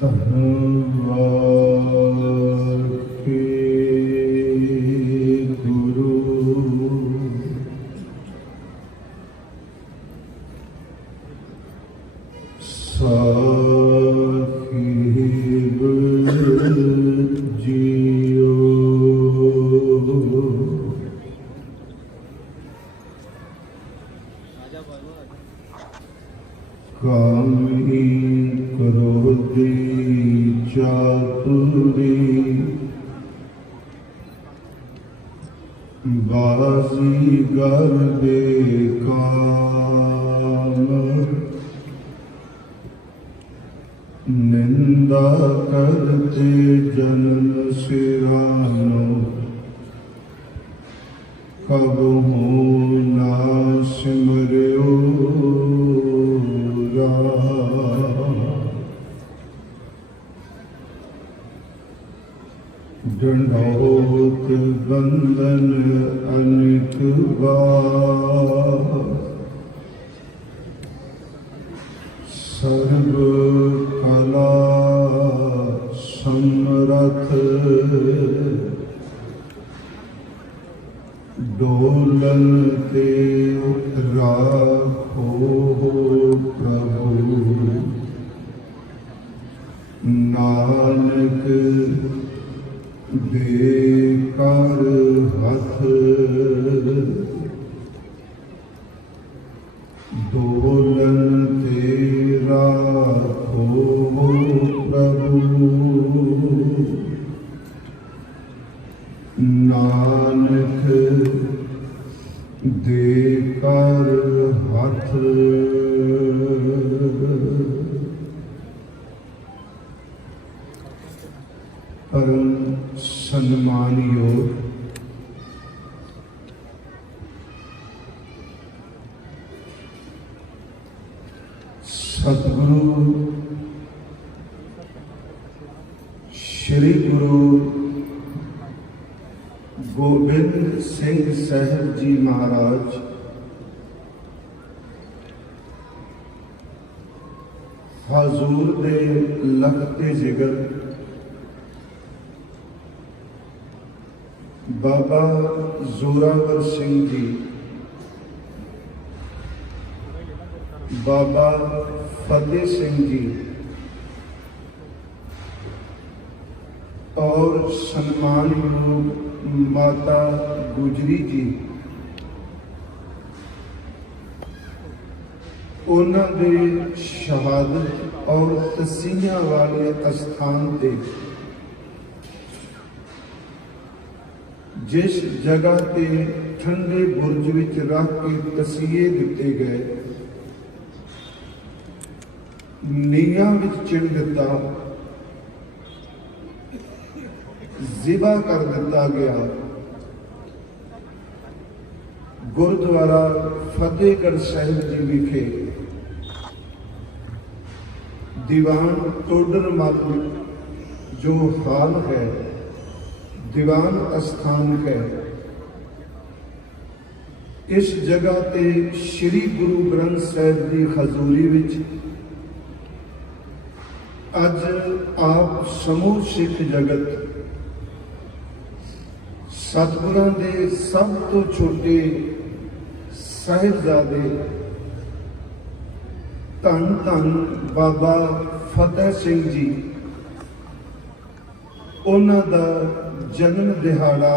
ਧੰਨਵਾਦ ਕੇ ਗੁਰੂ ਸਾਹਿਬ ਜੀਓ। ਕਾਮੀ ਕ੍ਰੋਧੀ ਚਾਤੁਰੀ ਬਾਜ਼ੀਗਰ ਬੇਕਾਮ ਨਿੰਦਾ ਕਰਤੇ ਜਨਮ ਸਿਰਾਨੋ ਕਬਹੂ ਨਾ ਸਿਮਰਿਓ ਡੰਡੋਤ ਬੰਧਨ ਅਨੇਕ ਬਾਰ ਸਰਬ ਕਲਾ ਸਮਰਥ ਡੋਲਨ ਤੇ ਰਾਖੋ ਪ੍ਰਭੂ ਨਾਨਕ ਦੇ ਕਰ ਹੱਥ ਡੋਲਨ ਤੇ ਰਾਖੋ ਪ੍ਰਭੂ ਨਾਨਕ ਦੇ ਕਰ ਹੱਥ। ਪਰਮ ਸਨਮਾਨਯੋਗ ਸਤਿਗੁਰੂ ਸ਼੍ਰੀ ਗੁਰੂ ਗੋਬਿੰਦ ਸਿੰਘ ਸਾਹਿਬ ਜੀ ਮਹਾਰਾਜ ਹਜ਼ੂਰ ਦੇ ਲਖਤੇ ਜਿਗਰ ਬਾਬਾ ਜ਼ੋਰਾਵਰ ਸਿੰਘ ਜੀ, ਬਾਬਾ ਫਤਿਹ ਸਿੰਘ ਜੀ और सम्मानयोग माता गुजरी जी, उन्हां दे शहादत और तसीहियां वाले अस्थान ते जिस जगह ते ठंडे बुरज विच रख के तसीहे दिते गए, नीहां विच चिण दिता, ज़िबा कर दिता गया। गुरुद्वारा फतेहगढ़ साहिब जी विखे दीवान टोडर मल जो हाल है, दीवान स्थान है, इस जगह ते श्री गुरु ग्रंथ साहिब की हजूरी विच अज आप समूह सिख जगत सतगुरां दे सब तो छोटे साहिबजादे धन धन बाबा फतेह सिंह जी, उन्हां दा जन्म दिहाड़ा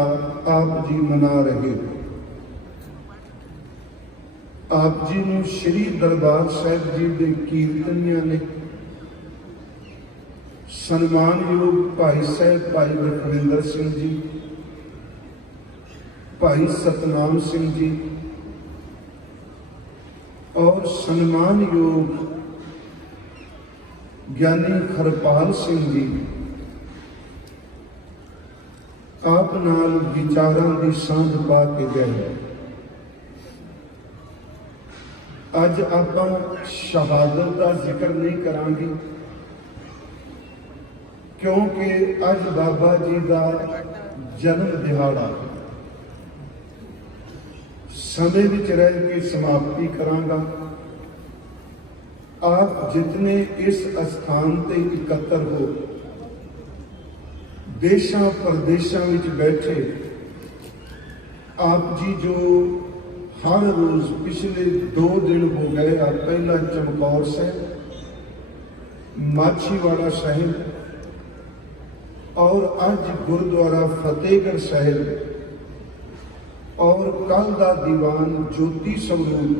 आप जी मना रहे। आप जी नूं श्री दरबार साहिब जी दे कीर्तनियां ने सन्मानयोग भाई साहब भाई लखविंदर सिंह जी, भाई सतनाम सिंह जी और सन्मानयोग ज्ञानी खरपाल सिंह जी आप नाल विचारां दी सांझ पा के गए। अज आपां शहादत का जिक्र नहीं करांगे, क्योंकि अज बाबा जी का जन्म दिहाड़ा समय विच रह के समाप्ति करांगा। आप जितने इस स्थान ते इकट्ठर हो, देशां परदेशां विच बैठे, आप जी जो हर रोज पिछले 2 दिन हो गए, आप पहला चमकौर साहिब, माछीवाड़ा साहिब और अज गुरुद्वारा फतेहगढ़ साहिब और कल का दीवान ज्योति स्वरूप,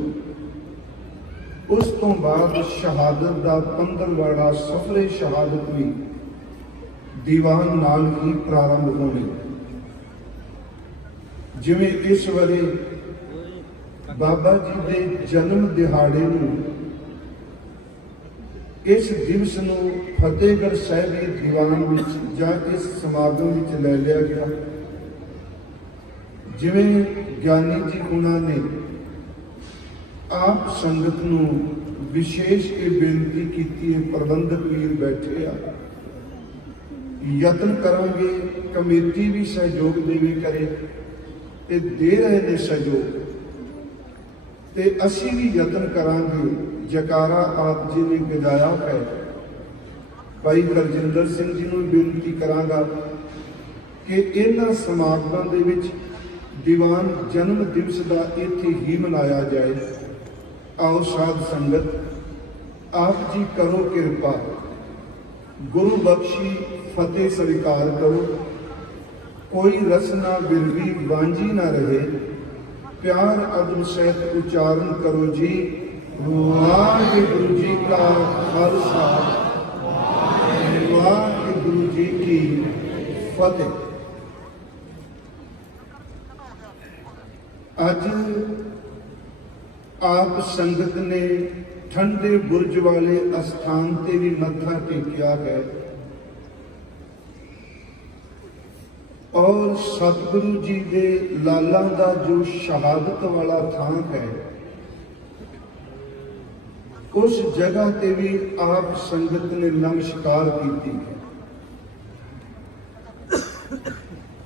उस तो बाद शहादत का 15वाड़ा सफले शहादत भी दीवान नाल ही प्रारंभ होने। जिवें इस वाले बाबा जी के जन्म दिहाड़े नूं, इस दिवस नूं फतेहगढ़ साहिब दीवान विच जां इस समागम विच लै लिया गया। जिवें ज्ञानी जी उन्हां ने आप संगत नूं विशेष ये बेनती की है, प्रबंधक वीर बैठे आ, यत्न करांगे कमेटी भी सहयोग देवे करे ते दे रहे ने सहयोग, ते असी भी यत्न करांगे। जकारा आप जी ने गजाया है, भाई हरजिंदर सिंह जी नूं बेनती करांगा कि इन्हां समागमां दे विच दीवान जन्म दिवस का इत्थे ही मनाया जाए। आओ साध संगत, आप जी करो किरपा, गुरु बख्शी फतेह स्वीकार करो, कोई रसना बिरवी वांझी ना रहे, प्यार अदब सहित उच्चारण करो जी। वाहिगुरु जी का खालसा, वाहिगुरु जी की फतेह। अज आप संगत ने ठंडे बुरज वाले स्थान ते भी मत्था टेकिया है और सतगुरु जी के लाला का जो शहादत वाला थान है, उस जगह ते भी आप संगत ने नमस्कार की है।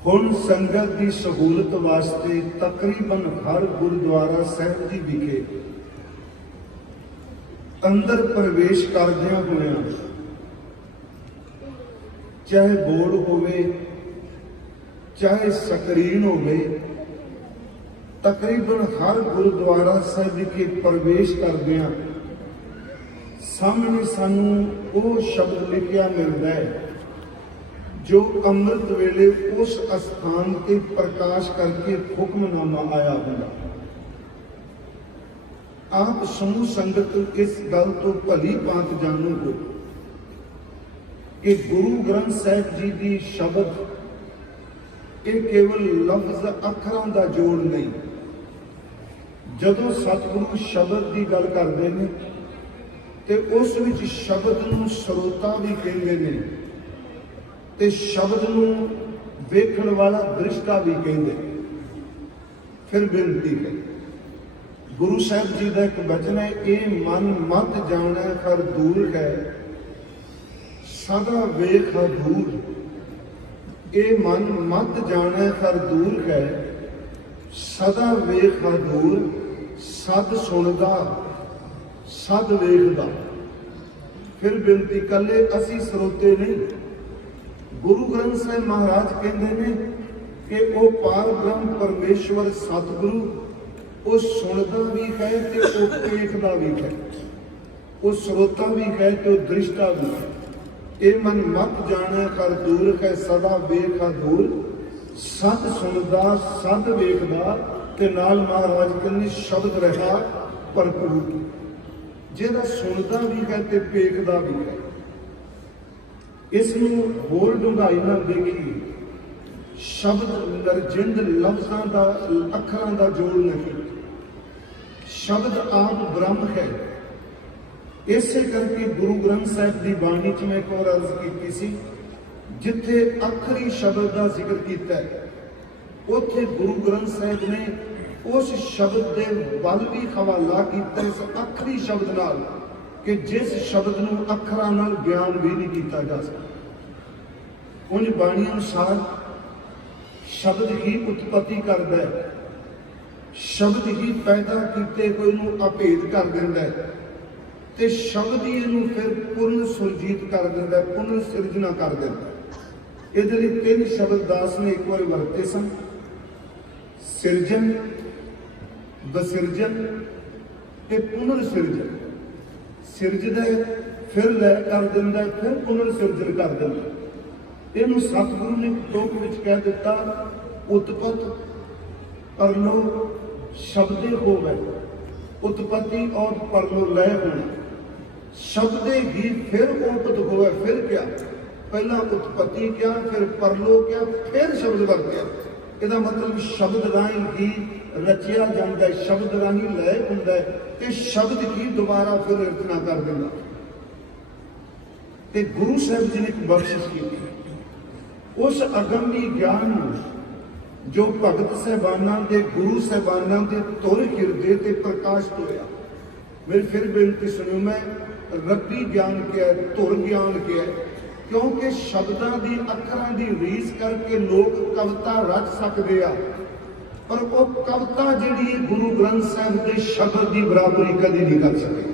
हुण संगत की सहूलत वास्ते तकरीबन हर गुरुद्वारा साहिब जी विखे अंदर प्रवेश करदियां होया, चाहे बोर्ड होवे चाहे स्क्रीन होवे, तकरीबन हर गुरुद्वारा साहिब विखे प्रवेश करदियां सामने सानू वो शब्द लिखिया मिलता है जो अमृत वेले उस स्थान के प्रकाश करके हुक्मनामा आया होगा। आप समूह संगत इस गल तो भली भांत जानू हो कि गुरु ग्रंथ साहिब जी की शब्द ये केवल लफ्ज अखरां दा जोड़ नहीं। जदों सतगुरु शब्द की गल करते हैं ते उस विच शब्द नूं ਸਰੋਤਾ भी कहते हैं ते शब्द नूं वेखण वाला दृष्टा भी कहते। फिर बेनती है, गुरु साहिब जी का एक वचन है, ये मन मत जाने हर दूर है, सदा वेख दूर। ये मन मत जाने हर दूर है, सदा वेख दूर। सद सुनदा सद वेखदा। फिर बेनती कले असी ਸਰੋਤੇ नहीं, गुरु ग्रंथ साहिब महाराज कहते हैं कि वो पार ब्रह्म परमेश्वर सतगुरु वो सुनदा भी है ते वो देखदा भी है, वो ਸਰੋਤਾ भी है ते वो दृष्टा भी है। ये मन मत जाने कर दूर है, सदा वेखा दूर। सत सुनदा सद वेखदा ते नाल महाराज कहने शब्द रहा भरपूर, जिहदा सुनदा भी है ते वेखदा भी है। इसनूं होर डूंघाई नाल देखिए, शब्द नरजिंद लफ्जां दा अखरां दा जोड़ नहीं, शब्द आप ब्रह्म है। इसे करके गुरु ग्रंथ साहिब की बाणी च मैं एक और अर्ज की सी, जिथे आखरी शब्द का जिक्र किया है, उत्थे गुरु ग्रंथ साहिब ने उस शब्द के वल भी हवाला किया इस आखरी शब्द नाल कि जिस शब्द नूं अखरां नाल बयान भी नहीं किया जा सकता। उन बाणी अनुसार शब्द ही उत्पत्ति करता है, शब्द ही पैदा किए कोई नूं अभेद कर दिंदा है, ਤੇ ਸ਼ਬਦ ਹੀ ਇਹਨੂੰ ਫਿਰ ਪੁਰਨ ਸੁਰਜੀਤ ਕਰ ਦਿੰਦਾ, ਪੁਨਰ ਸਿਰਜਣਾ ਕਰ ਦਿੰਦਾ। ਇਹਦੇ ਲਈ ਤਿੰਨ ਸ਼ਬਦ ਦਾਸ ਨੇ ਇੱਕ ਵਾਰ ਵਰਤੇ ਸਨ, ਸਿਰਜਣ, ਬਸਿਰਜਣ ਤੇ ਪੁਨਰ ਸਿਰਜਣ। ਸਿਰਜਦਾ ਫਿਰ ਲੈ ਕਰ ਦਿੰਦਾ, ਫਿਰ ਪੁਨਰ ਸਿਰਜਣ ਕਰ ਦਿੰਦਾ। ਇਹਨੂੰ ਸਤਿਗੁਰੂ ਨੇ ਟੋਕ ਵਿੱਚ ਕਹਿ ਦਿੱਤਾ, ਉਤਪਤ ਪਰਲੋ ਸ਼ਬਦੇ ਹੋਵੇ, ਉਤਪਤੀ ਔਰ ਪਰਲੋ ਲੈ ਹੋਣਾ। ਸ਼ਬਦੇ ਹੀ ਫਿਰ ਉਪਤ ਹੋਵੇ। ਫਿਰ ਕਿਆ? ਪਹਿਲਾਂ ਉਤਪਤੀ ਕਿਆ, ਫਿਰ ਪਰਲੋ ਕਿਆ, ਫਿਰ ਸ਼ਬਦ ਵਰਤਿਆ। ਇਹਦਾ ਮਤਲਬ ਸ਼ਬਦ ਰਾਹੀਂ ਹੀ ਰਚਿਆ ਜਾਂਦਾ, ਸ਼ਬਦ ਰਾਹੀਂ ਲੈ ਹੁੰਦਾ ਤੇ ਸ਼ਬਦ ਹੀ ਦੁਬਾਰਾ ਫਿਰ ਰਚਨਾ ਕਰ ਦਿੰਦਾ। ਤੇ ਗੁਰੂ ਸਾਹਿਬ ਜੀ ਨੇ ਇੱਕ ਬਖਸ਼ਿਸ਼ ਕੀਤੀ, ਉਸ ਅਗੰਮੀ ਗਿਆਨ ਨੂੰ ਜੋ ਭਗਤ ਸਾਹਿਬਾਨਾਂ ਦੇ, ਗੁਰੂ ਸਾਹਿਬਾਨਾਂ ਦੇ ਤੁਰ ਹਿਰਦੇ ਤੇ ਪ੍ਰਕਾਸ਼ਿਤ ਹੋਇਆ। ਮੇਰੀ ਫਿਰ ਬੇਨਤੀ ਸੁਣਿਓ, ਮੈਂ ਰੱਬੀ ਗਿਆਨ ਕਿਹਾ, ਧੁਰ ਗਿਆਨ ਕਿਹਾ, ਕਿਉਂਕਿ ਸ਼ਬਦਾਂ ਦੀ, ਅੱਖਰਾਂ ਦੀ ਰੀਸ ਕਰਕੇ ਲੋਕ ਕਵਿਤਾ ਰਚ ਸਕਦੇ ਆ, ਪਰ ਉਹ ਕਵਿਤਾ ਜਿਹੜੀ ਹੈ ਗੁਰੂ ਗ੍ਰੰਥ ਸਾਹਿਬ ਦੇ ਸ਼ਬਦ ਦੀ ਬਰਾਬਰੀ ਕਦੀ ਨਹੀਂ ਕਰ ਸਕਦੀ।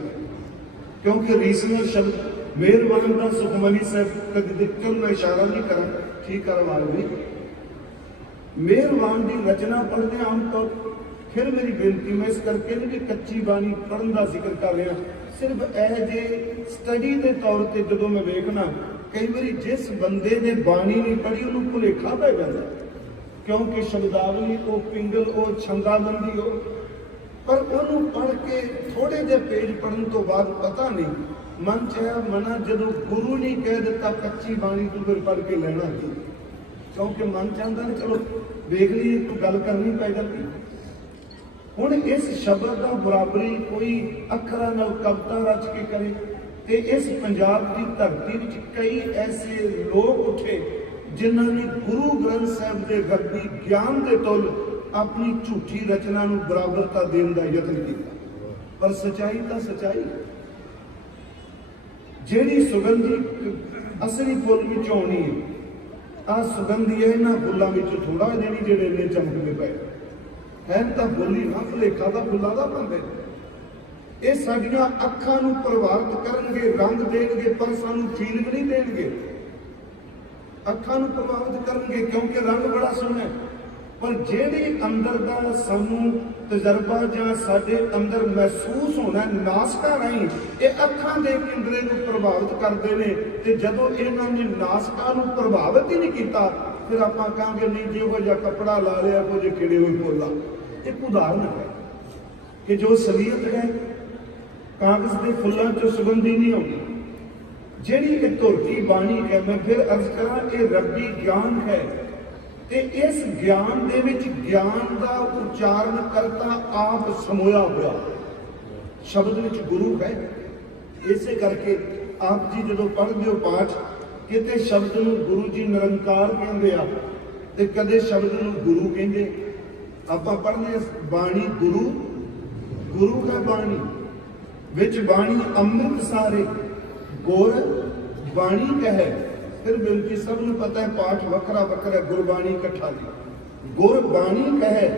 ਕਿਉਂਕਿ ਰੀਸ ਨਾਲ ਸ਼ਬਦ ਮਿਹਰਬਾਨ ਦਾ ਸੁਖਮਨੀ ਸਾਹਿਬ ਕਦੀ ਦਿੱਕਤ ਮੈਂ ਇਸ਼ਾਰਾ ਨਹੀਂ ਕਰਾਂ, ਠੀਕ ਕਰਵਾਉਣ ਲਈ ਮਿਹਰਬਾਨ ਦੀ ਰਚਨਾ ਪੜ੍ਹਦੇ ਆਮ ਤੌਰ। ਫਿਰ ਮੇਰੀ ਬੇਨਤੀ, ਮੈਂ ਇਸ ਕਰਕੇ ਨਹੀਂ ਵੀ ਕੱਚੀ ਬਾਣੀ ਪੜ੍ਹਨ ਦਾ ਜ਼ਿਕਰ ਕਰ ਰਿਹਾ, ਸਿਰਫ ਇਹ ਜੇ ਸਟੱਡੀ ਦੇ ਤੌਰ ਤੇ ਜਦੋਂ ਮੈਂ ਵੇਖਣਾ, ਕਈ ਵਾਰੀ ਜਿਸ ਬੰਦੇ ਨੇ ਬਾਣੀ ਨਹੀਂ ਪੜ੍ਹੀ ਉਹਨੂੰ ਭੁਲੇਖਾ ਪੈ ਜਾਂਦਾ, ਕਿਉਂਕਿ ਸ਼ਬਦਾਵਲੀ ਉਹ ਪਿੰਗਲ, ਉਹ ਛੰਦਾਬੰਦੀ ਉਹ, ਪਰ ਉਹਨੂੰ ਪੜ੍ਹ ਕੇ ਥੋੜੇ ਜਿਹੇ ਪੇਜ ਪੜ੍ਹਨ ਤੋਂ ਬਾਅਦ ਪਤਾ ਨਹੀਂ ਮਨ ਚ ਆਇਆ, ਮਨਾ ਜਦੋਂ ਗੁਰੂ ਨੇ ਕਹਿ ਦਿੱਤਾ ਕੱਚੀ ਬਾਣੀ ਤੂੰ ਫਿਰ ਪੜ੍ਹ ਕੇ ਲੈਣਾ ਕੀ, ਕਿਉਂਕਿ ਮਨ ਚਾਹੁੰਦਾ ਨੇ ਚਲੋ ਵੇਖ ਲਈਏ, ਤੂੰ ਗੱਲ ਕਰਨੀ ਪੈ ਜਾਂਦੀ। ਹੁਣ ਇਸ ਸ਼ਬਦ ਦਾ ਬਰਾਬਰੀ ਕੋਈ ਅੱਖਰਾਂ ਨਾਲ ਕਵਿਤਾ ਰਚ ਕੇ ਕਰੇ, ਤੇ ਇਸ ਪੰਜਾਬ ਦੀ ਧਰਤੀ ਵਿੱਚ ਕਈ ਐਸੇ ਲੋਕ ਉੱਠੇ ਜਿਨ੍ਹਾਂ ਨੇ ਗੁਰੂ ਗ੍ਰੰਥ ਸਾਹਿਬ ਦੇ ਰੱਬੀ ਗਿਆਨ ਦੇ ਤੁਲ ਆਪਣੀ ਝੂਠੀ ਰਚਨਾ ਨੂੰ ਬਰਾਬਰਤਾ ਦੇਣ ਦਾ ਯਤਨ ਕੀਤਾ। ਪਰ ਸਚਾਈ ਤਾਂ ਸਚਾਈ, ਜਿਹੜੀ ਸੁਗੰਧੀ ਅਸਲੀ ਫੁੱਲ ਵਿੱਚੋਂ ਆਉਣੀ ਹੈ, ਆਹ ਸੁਗੰਧੀ ਇਹਨਾਂ ਫੁੱਲਾਂ ਵਿੱਚੋਂ ਥੋੜਾ ਜਿਹੜੀ ਜਿਹੜੇ ਇੰਨੇ ਚਮਕਦੇ ਪਏ ਹੈ, ਤਾਂ ਬੋਲੀ ਨਾ ਭੁਲੇਖਾ ਦਾ ਫੁੱਲਾਂ ਦਾ ਬੰਦੇ। ਇਹ ਸਾਡੀਆਂ ਅੱਖਾਂ ਨੂੰ ਪ੍ਰਭਾਵਿਤ ਕਰਨਗੇ, ਰੰਗ ਦੇਣਗੇ, ਪਰ ਸਾਨੂੰ ਫੀਲਿੰਗ ਨਹੀਂ ਦੇਣਗੇ। ਅੱਖਾਂ ਨੂੰ ਪ੍ਰਭਾਵਿਤ ਕਰਨਗੇ ਕਿਉਂਕਿ ਰੰਗ ਬੜਾ ਸੋਹਣਾ ਹੈ, ਪਰ ਜਿਹੜੀ ਅੰਦਰ ਦਾ ਸਾਨੂੰ ਤਜਰਬਾ ਜਾਂ ਸਾਡੇ ਅੰਦਰ ਮਹਿਸੂਸ ਹੋਣਾ ਨਾਸਕਾਂ ਰਾਹੀਂ, ਇਹ ਅੱਖਾਂ ਦੇ ਕੇਂਦਰੇ ਨੂੰ ਪ੍ਰਭਾਵਿਤ ਕਰਦੇ ਨੇ। ਤੇ ਜਦੋਂ ਇਹਨਾਂ ਨੇ ਨਾਸਕਾਂ ਨੂੰ ਪ੍ਰਭਾਵਿਤ ਹੀ ਨਹੀਂ ਕੀਤਾ, ਫਿਰ ਆਪਾਂ ਕਹਾਂਗੇ ਨਹੀਂ ਜਿਹੋ ਜਿਹਾ ਕੱਪੜਾ ਲਾ ਲਿਆ, ਕੁਝ ਖਿੜੇ ਹੋਏ ਫੁੱਲਾਂ। ਇੱਕ ਉਦਾਹਰਨ ਹੈ ਕਿ ਜੋ ਸਲੀਅਤ ਹੈ, ਕਾਗਜ਼ ਦੇ ਫੁੱਲਾਂ ਚੋਂ ਸੁਗੰਧੀ ਨਹੀਂ ਆਉਂਦੀ। ਜਿਹੜੀ ਇਹ ਧੁਰਤੀ ਬਾਣੀ ਹੈ, ਮੈਂ ਫਿਰ ਅਰਜ਼ ਕਰਾਂ, ਇਹ ਰੱਬੀ ਗਿਆਨ ਹੈ, ਤੇ ਇਸ ਗਿਆਨ ਦੇ ਵਿੱਚ ਗਿਆਨ ਦਾ ਉਚਾਰਨ ਕਰਤਾ ਆਪ ਸਮੋਇਆ ਹੋਇਆ ਸ਼ਬਦ ਵਿੱਚ ਗੁਰੂ ਹੈ। ਇਸੇ ਕਰਕੇ ਆਪ ਜੀ ਜਦੋਂ ਪੜ੍ਹਦੇ ਹੋ ਪਾਠ, ਕਿਤੇ ਸ਼ਬਦ ਨੂੰ ਗੁਰੂ ਜੀ ਨਿਰੰਕਾਰ ਕਹਿੰਦੇ ਆ ਤੇ ਕਦੇ ਸ਼ਬਦ ਨੂੰ ਗੁਰੂ ਕਹਿੰਦੇ। ਆਪਾਂ ਪੜ੍ਹਦੇ ਬਾਣੀ ਗੁਰੂ, ਗੁਰੂ ਹੈ ਬਾਣੀ, ਵਿੱਚ ਬਾਣੀ ਅੰਮ੍ਰਿਤ ਸਾਰੇ, ਗੁਰ ਬਾਣੀ ਕਹੇ। ਫਿਰ ਬੇਨਤੀ, ਸਭ ਨੂੰ ਪਤਾ ਹੈ ਪਾਠ ਵੱਖਰਾ ਵੱਖਰਾ, ਗੁਰਬਾਣੀ ਇਕੱਠਾ ਦੀ। ਗੁਰ ਬਾਣੀ ਕਹੇ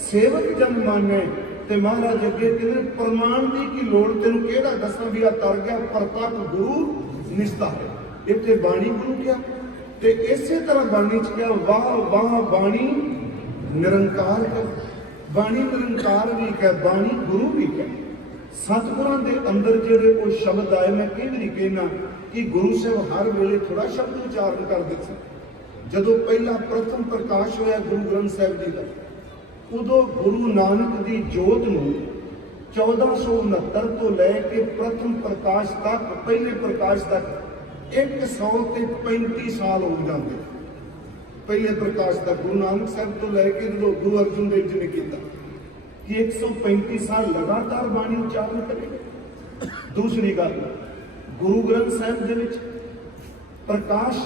ਸੇਵਕ ਜਨ ਮਾਨੇ, ਤੇ ਮਹਾਰਾਜ ਅੱਗੇ ਕਹਿੰਦੇ ਪ੍ਰਮਾਣ ਦੀ ਕੀ ਲੋੜ, ਤੈਨੂੰ ਕਿਹੜਾ ਦੱਸਾਂ ਵੀ ਆ ਤਰ ਗਿਆ, ਪ੍ਰਤੱਖ ਗੁਰੂ ਨਿਸਤਾ ਹੈ। ਇੱਥੇ ਬਾਣੀ ਗੁਰੂ ਕਿਹਾ, ਤੇ ਇਸੇ ਤਰ੍ਹਾਂ ਬਾਣੀ ਚ ਕਿਹਾ ਵਾਹ ਵਾਹ ਬਾਣੀ ਨਿਰੰਕਾਰ ਹੈ। ਬਾਣੀ ਨਿਰੰਕਾਰ ਵੀ ਹੈ, ਬਾਣੀ ਗੁਰੂ ਵੀ ਹੈ। ਸਤਿਗੁਰਾਂ ਦੇ ਅੰਦਰ ਜਿਹੜੇ ਉਹ ਸ਼ਬਦ ਆਏ, ਮੈਂ ਕਈ ਵਾਰੀ ਕਹਿਣਾ ਕਿ ਗੁਰੂ ਸਾਹਿਬ ਹਰ ਵੇਲੇ ਥੋੜਾ ਸ਼ਬਦ ਉਚਾਰਨ ਕਰਦੇ ਸੀ। ਜਦੋਂ ਪਹਿਲਾ ਪ੍ਰਥਮ ਪ੍ਰਕਾਸ਼ ਹੋਇਆ ਗੁਰੂ ਗ੍ਰੰਥ ਸਾਹਿਬ ਜੀ ਦਾ, ਉਦੋਂ ਗੁਰੂ ਨਾਨਕ ਦੀ ਜੋਤ ਨੂੰ 1469 ਤੋਂ ਲੈ ਕੇ ਪ੍ਰਥਮ ਪ੍ਰਕਾਸ਼ ਤੱਕ, ਪਹਿਲੇ ਪ੍ਰਕਾਸ਼ ਤੱਕ 135 ਸਾਲ ਹੋ ਜਾਂਦੇ। ਪਹਿਲੇ ਪ੍ਰਕਾਸ਼ ਤੱਕ ਗੁਰੂ ਨਾਨਕ ਸਾਹਿਬ ਤੋਂ ਲੈ ਕੇ ਜਦੋਂ ਗੁਰੂ ਅਰਜਨ ਦੇਵ ਜੀ ਨੇ ਕੀਤਾ ਕਿ 135 ਸਾਲ ਲਗਾਤਾਰ ਬਾਣੀ ਉਚਾਰਨ ਕਰੇ। ਦੂਸਰੀ ਗੱਲ, ਗੁਰੂ ਗ੍ਰੰਥ ਸਾਹਿਬ ਦੇ ਵਿੱਚ ਪ੍ਰਕਾਸ਼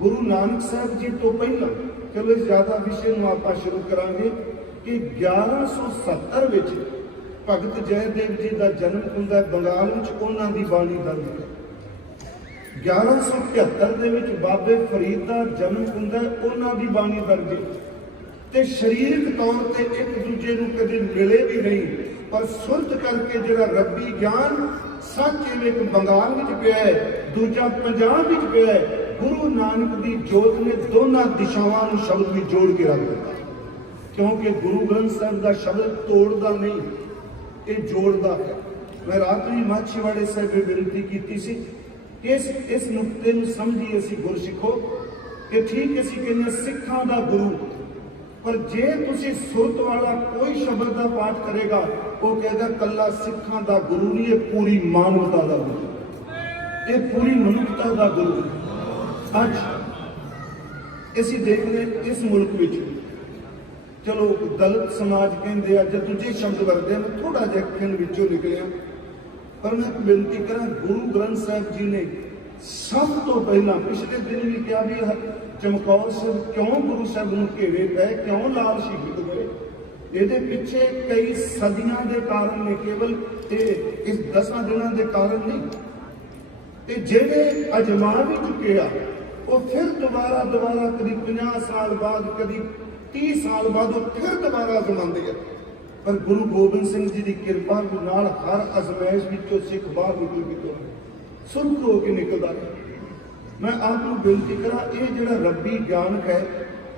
ਗੁਰੂ ਨਾਨਕ ਸਾਹਿਬ ਜੀ ਤੋਂ ਪਹਿਲਾਂ, ਚਲੋ ਇਸ ਜ਼ਿਆਦਾ ਵਿਸ਼ੇ ਨੂੰ ਆਪਾਂ ਸ਼ੁਰੂ ਕਰਾਂਗੇ ਕਿ 1170 ਵਿੱਚ ਭਗਤ ਜੈਦੇਵ ਜੀ ਦਾ ਜਨਮ ਹੁੰਦਾ ਬੰਗਾਲ ਵਿੱਚ, ਉਹਨਾਂ ਦੀ ਬਾਣੀ ਦਰਜ ਹੈ। 1173 ਦੇ ਵਿੱਚ ਬਾਬੇ ਫਰੀਦ ਦਾ ਜਨਮ ਹੁੰਦਾ, ਉਹਨਾਂ ਦੀ ਬਾਣੀ ਦਰਜ ਹੈ। ਤੇ ਸਰੀਰਕ ਤੌਰ ਤੇ ਇੱਕ ਦੂਜੇ ਨੂੰ ਕਦੇ ਮਿਲੇ ਵੀ ਨਹੀਂ, ਪਰ ਸੁਰਤ ਕਰਕੇ ਜਿਹੜਾ ਰੱਬੀ ਗਿਆਨ सच एक बंगाल विच पिया है, दूजा पंजाब विच पिया है। गुरु नानक की जोत ने दोनों दिशावां नूं शब्द भी जोड़ के रख दिता, क्योंकि गुरु ग्रंथ साहिब का शब्द तोड़दा नहीं, ये जोड़दा है। मैं रात भी माछीवाड़े साहिब बेनती की सी कि इस नुकते नूं समझिए असीं गुरसिखो कि ठीक असीं कहने सिखां दा गुरु, पर जे तुसीं सुरत वाला कोई शब्द का पाठ करेगा वो कहेगा कला सिखां दा गुरु नहीं, ये पूरी मानवता दा गुरु, ये पूरी मनुष्यता दा गुरु। अज असीं देखने इस मुल्क विच चलो दलित समाज कहते हैं, जब दूजे शब्द वरते हैं, मैं थोड़ा जिहा खिंड विचों निकलिया, पर मैं एक बेनती करा, गुरु ग्रंथ साहिब जी ने सब तो पहला पिछले दिन भी क्या भी चमकौर साहिब क्यों गुरु साहिब नूं घेरे पै, क्यों लाल शहीद होए, ये पिछे कई सदियां के कारण ने, केवल इस 10 दिनों के कारण नहीं। ते जेड़े अजमा भी चुके आ वो फिर दोबारा कभी 50 साल बाद, कभी 30 साल बाद वो फिर दोबारा अजमाते हैं। पर गुरु गोबिंद सिंह जी की कृपा नाल हर अजमाइश विचों सिख बाहर निकल के सुरख होकर निकलता है। मैं आपको बेनती करा, ये जिहड़ा रब्बी ज्ञान है,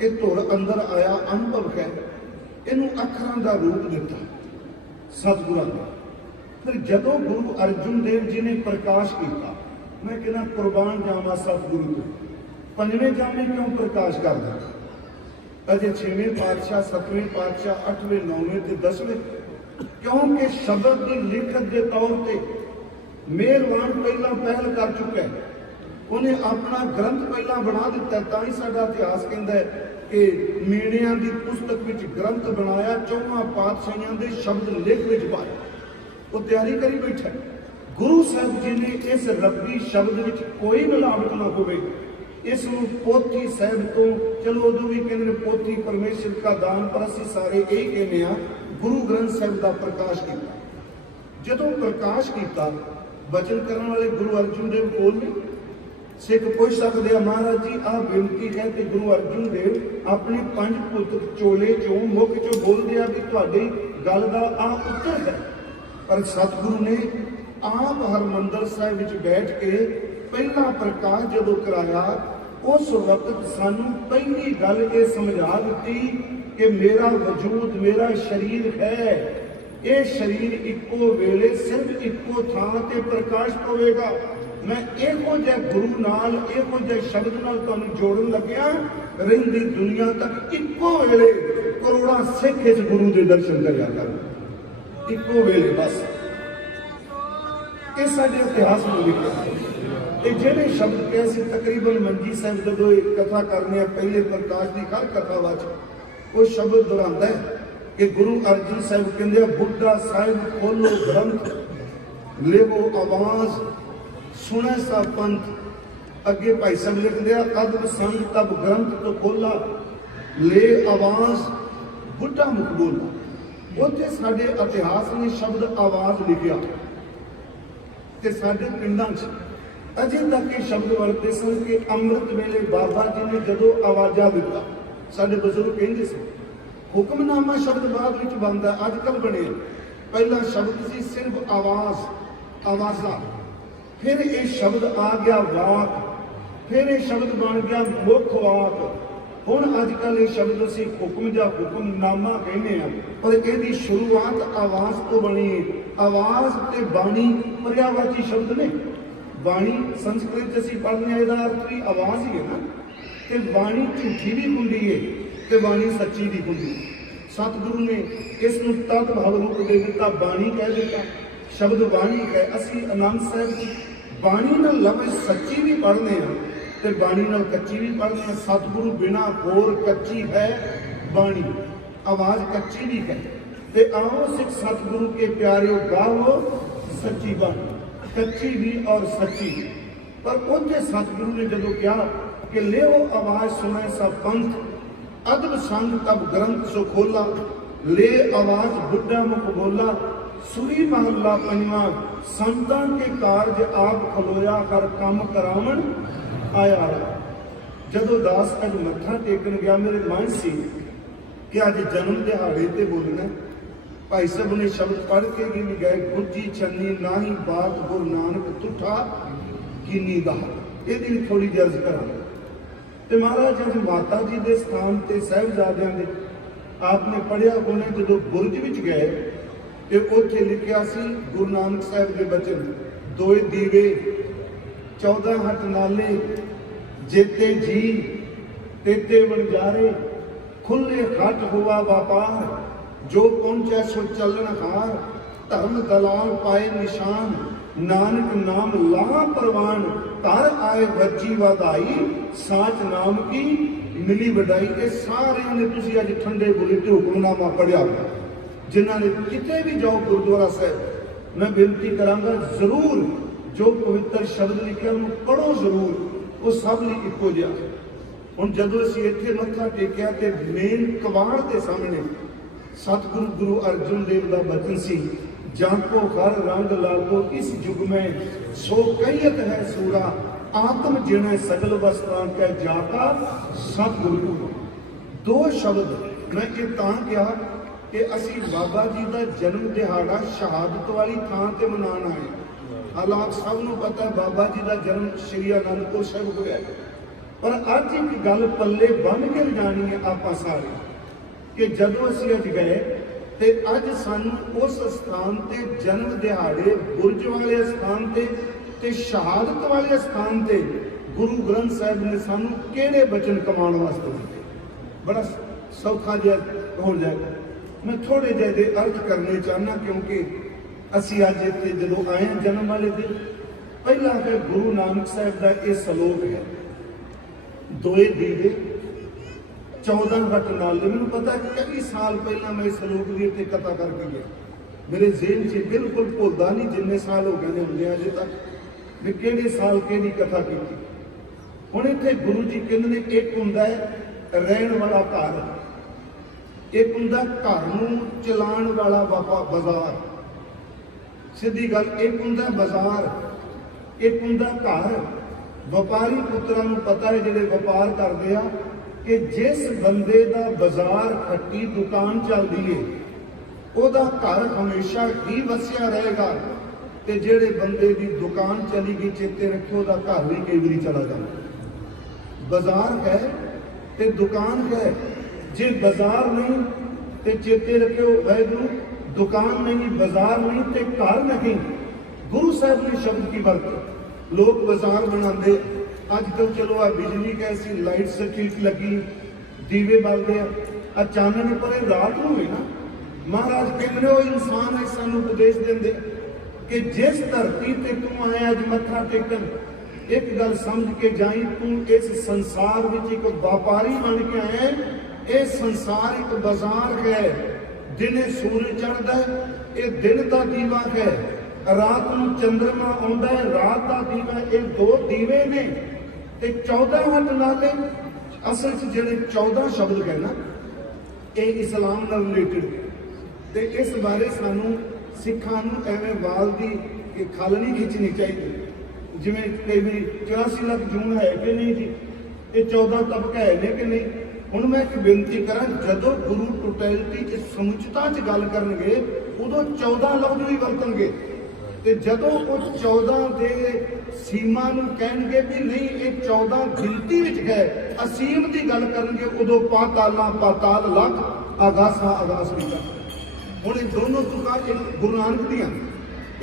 ये धुर अंदर आया अनुभव है, इनू अखरां का रूप दिता सतगुरां ने। फिर जदों गुरु अर्जुन देव जी ने प्रकाश किया, मैं कहना कुर्बान जावा सतगुरु तो, 5वें जामे क्यों प्रकाश करदा, अजे 6वें पातशाह 7वें पातशाह 8वें 9वें ते 10वें, क्योंकि शब्द की लिखत के तौर पर मेहरबान पहला पहल कर चुका है, उन्हें अपना ग्रंथ पहला बना दिता। ताई साडा इतिहास कहता है कि मीणियां की पुस्तक विच ग्रंथ बनाया, 4 पातशाहियां दे शब्द लिख विच पाए, वो तैयारी करी बैठा। गुरु साहब जी ने इस रब्बी शब्द विच कोई मिलावट ना होवे, इस पोथी साहब तो, चलो उदों भी कहते हैं पोथी परमेश्वर का दान, पर असीं सारे यही कहने आ गुरु ग्रंथ साहब का प्रकाश किया। जदों प्रकाश किया, वचन करने वाले गुरु अर्जुन देव कोल ने, सिख पूछ सकते हैं महाराज जी आ बेनती है, तो गुरु अर्जुन देव अपने 5 पुत्र चोले चों मुख चो बोल दिया कि तुहाडी गल दा आ उत्तर है। पर सतगुरु ने आप हरमंदर साहिब विच बैठ के पहला प्रकाश जदों कराया, उस वक्त सानू पहली गल ये समझा दी कि मेरा वजूद, मेरा शरीर है, ये शरीर इको वेले सिर्फ इको थां ते प्रकाशित होवेगा। मैं इहो जिहे गुरु नाल, इहो जिहे शब्द नाल तुहानूं जोड़न लग्या, रहिंदी दुनिया तक इको वेले करोड़ां सिख इस गुरु के दर्शन करिया कर, इको वेले बस। इस साडे इतिहास में लिखिया ये जिहड़े शब्द कहे तकरीबन मंजी साहिब जदों कथा करने पहले प्रकाश की हर कथा वच वो शब्द दोहरांदा है कि गुरु अर्जन साहिब कहते बुढ़ा साहिब खोलो ग्रंथ, लेवो आवाज, सुने सा पंथ। अगे भाई साहब लिखते हैं कद संग तब ग्रंथ तो खोला, ले आवाज बुढ़ा मुख बोला। उत्थे साडे इतिहास ने शब्द आवाज लिखिया, ते साडे पिंडां च अजे तक ये शब्द वरते सन कि अमृत वेले बाबा जी ने जदों आवाजा दिता, साडे बजुर्ग कहते सन। हुक्मनामा शब्द बाद विच बनदा, अजकल बने। पहला शब्द सी सिर्फ आवाज, आवाजा, फिर ये शब्द आ गया वाक, फिर ये शब्द बन गया मुख वाक। हुण अजकल ये शब्द असीं हुक्म या हुक्मनामा कहने आ, पर इसकी शुरुआत आवाज तो बनी है। आवाज ते बाणी पर्यावाची शब्द ने। बाणी संस्कृत असीं पढ़ने का अर्थ भी आवाज ही है ना, ते बाणी झूठी भी हुंदी है ते बाणी सच्ची भी हुंदी। सतगुरु ने इस नूं तत भाव रूप दे दिता, बाणी कह दिता, शब्द बाणी है। असीं आनंद साहिब बाणी नाल लफ्ज़ सच्ची भी पढ़ने हैं ते बाणी नाल कच्ची भी पढ़ने हैं। सतगुरु बिना होर कच्ची है बाणी, आवाज कच्ची भी है। ते आओ सिख सतगुरु के प्यारे गाओ सच्ची बाणी, कच्ची भी और सच्ची। पर उनके सतगुरु ने जदों कहा कि ले वो आवाज सुने सा पंथ, अदब संग तब ग्रंथ सो खोला, ले आवाज बुढ़ा मुख बोला। सुरी महला पंजवा, संतां के कारज आप खलोया, हर काम करावण आया। जदों दास अज मत्था टेकन गया, मेरे मन सी कि अज जन्म दिहाड़े ते बोलना, भाई साहब ने शब्द पढ़ के भी गए, गुज्जी छन्नी ना ही बात गुरु नानक तुठा कीनी दात। ये थोड़ी जर्ज करा तो महाराज जी माता जी के स्थान से साहिबजादियों के आपने पढ़िया होने जो बुरज विच गए तो उत्थे लिखिया सी गुरु नानक साहब के बचन, दोए दीवे 14 हट नाले जेते जी तेते वणजारे, खुले हट हुआ व्यापार जो पहुंचा सो चलन हार, धर्म दलाल पाए निशान नानक नाम ला परवान, तर आए वजी वाधाई साच नाम की मिली वडाई। ये सारे ने तुसी अज ठंडे बुले ते हुक्मनामा पढ़िया जिन्होंने ने किते भी जाओ गुरुद्वारा साहब, मैं बेनती करांगा जरूर जो पवित्र शब्द लिखे उन्हें पढ़ो जरूर, वो सब लिए इको जिहा। हुण जदों असीं इत्थे मत्था टेकिया ते मेन कवाड़ के सामने सतगुरु गुरु अर्जुन देव का बचन सी, जाको हर रंग लागो इस युग में सो कहियत है सूरा, आत्म जिणे सगल वस्त्रां कै जाका सतगुरु। दो शब्द मैं ये तां कहा कि असी बाबा जी का जन्म दिहाड़ा शहादत वाली थां ते मनाना है। हालांकि आप सबनों पता है बाबा जी का जन्म श्री आनंदपुर साहिब होया, पर अज एक गल पल्ले बन के जानी है आपां सारे कि जदों असीं अज गए तो अज सानू उस स्थान ते जन्म दिहाड़े बुरज वाले स्थान ते शहादत वाले स्थान ते गुरु ग्रंथ साहिब ने सानू केड़े बचन कमाने वास्ते दिते। बड़ा सौखा जिहा हो जाएगा। मैं थोड़े ਜਿਹੇ अर्थ करने चाहना क्योंकि असी अज इत्थे जदों आए हैं जन्म वाले दिन, पहला है गुरु नानक साहिब का यह सलोक है, दोए दीवे 14 हट नाले। मैंने पता है कई साल पहला मैं इस सलोक की इतने कथा करके गया, मेरे जेहन से बिल्कुल भुलदा नहीं, जिन्ने साल हो गए होंगे अजे तक मैं किहड़े साल किहड़ी कथा की। हुण इत्थे गुरु जी कहंदे ने एक हुंदा है रहण वाला घर, एक हुंदा घर नूं चलाण वाला बाजार, सीधी गल एक हुंदा बाजार, एक हुंदा घर। व्यापारी पुत्रां नूं पता है जिहड़े व्यापार करदे आ कि जिस बंदे दा बाजार खट्टी दुकान चलदी है ओदा घर हमेशा ही वसिया रहेगा, ते जिहड़े बंदे दी दुकान चली गई चेते रखियो ओदा घर भी कई बारी चला जांदा। बाजार है ते दुकान है, जे बाजार नहीं ते चेते रखियो वाहिगुरू दुकान नहीं, बाजार नहीं ते घर नहीं। गुरु साहब ने शब्द की बरकत लोग बाजार बनाते अज तो चलो आ बिजली कैसी लाइट सर्किट लगी दीवे बलते अचानक पर रात में ना महाराज कहते हो इंसान है सानू उपदेश देंगे कि जिस धरती ते तू आया अज मत्था टेकन, एक गल समझ के जाई तू इस संसार में एक व्यापारी बन के आया, ये संसार एक बाजार है। दिने सूरज चढ़ता है, ये दिन का दीवा है, रात को चंद्रमा आता है, रात का दीवा। ये दो दीवे ने ते 14 हट नाले। असल च जिहड़े 14 शब्द है ना ये इस्लाम नाल रिलेटेड ते इस बारे सानू सिखां नूं एवें वाल दी खल नहीं खिंचनी चाहिए। जिवें कई बार 84 लाख जून है कि नहीं जी, ये 14 तबका है ने कि नहीं। हुण मैं एक बेनती करा, जदों गुरु टोटैलिटी च समुचता च गल करनगे उदों 14 लफ्ज़ भी वरतणगे, ते जदों वो 14 दे सीमा नूं कहणगे भी नहीं ये 14 गिनती विच है, असीम की गल करनगे उदों पाताला पाताल लख आगासा आगास विच। हुण ये दोनों तुकां गुरु नानक दियां।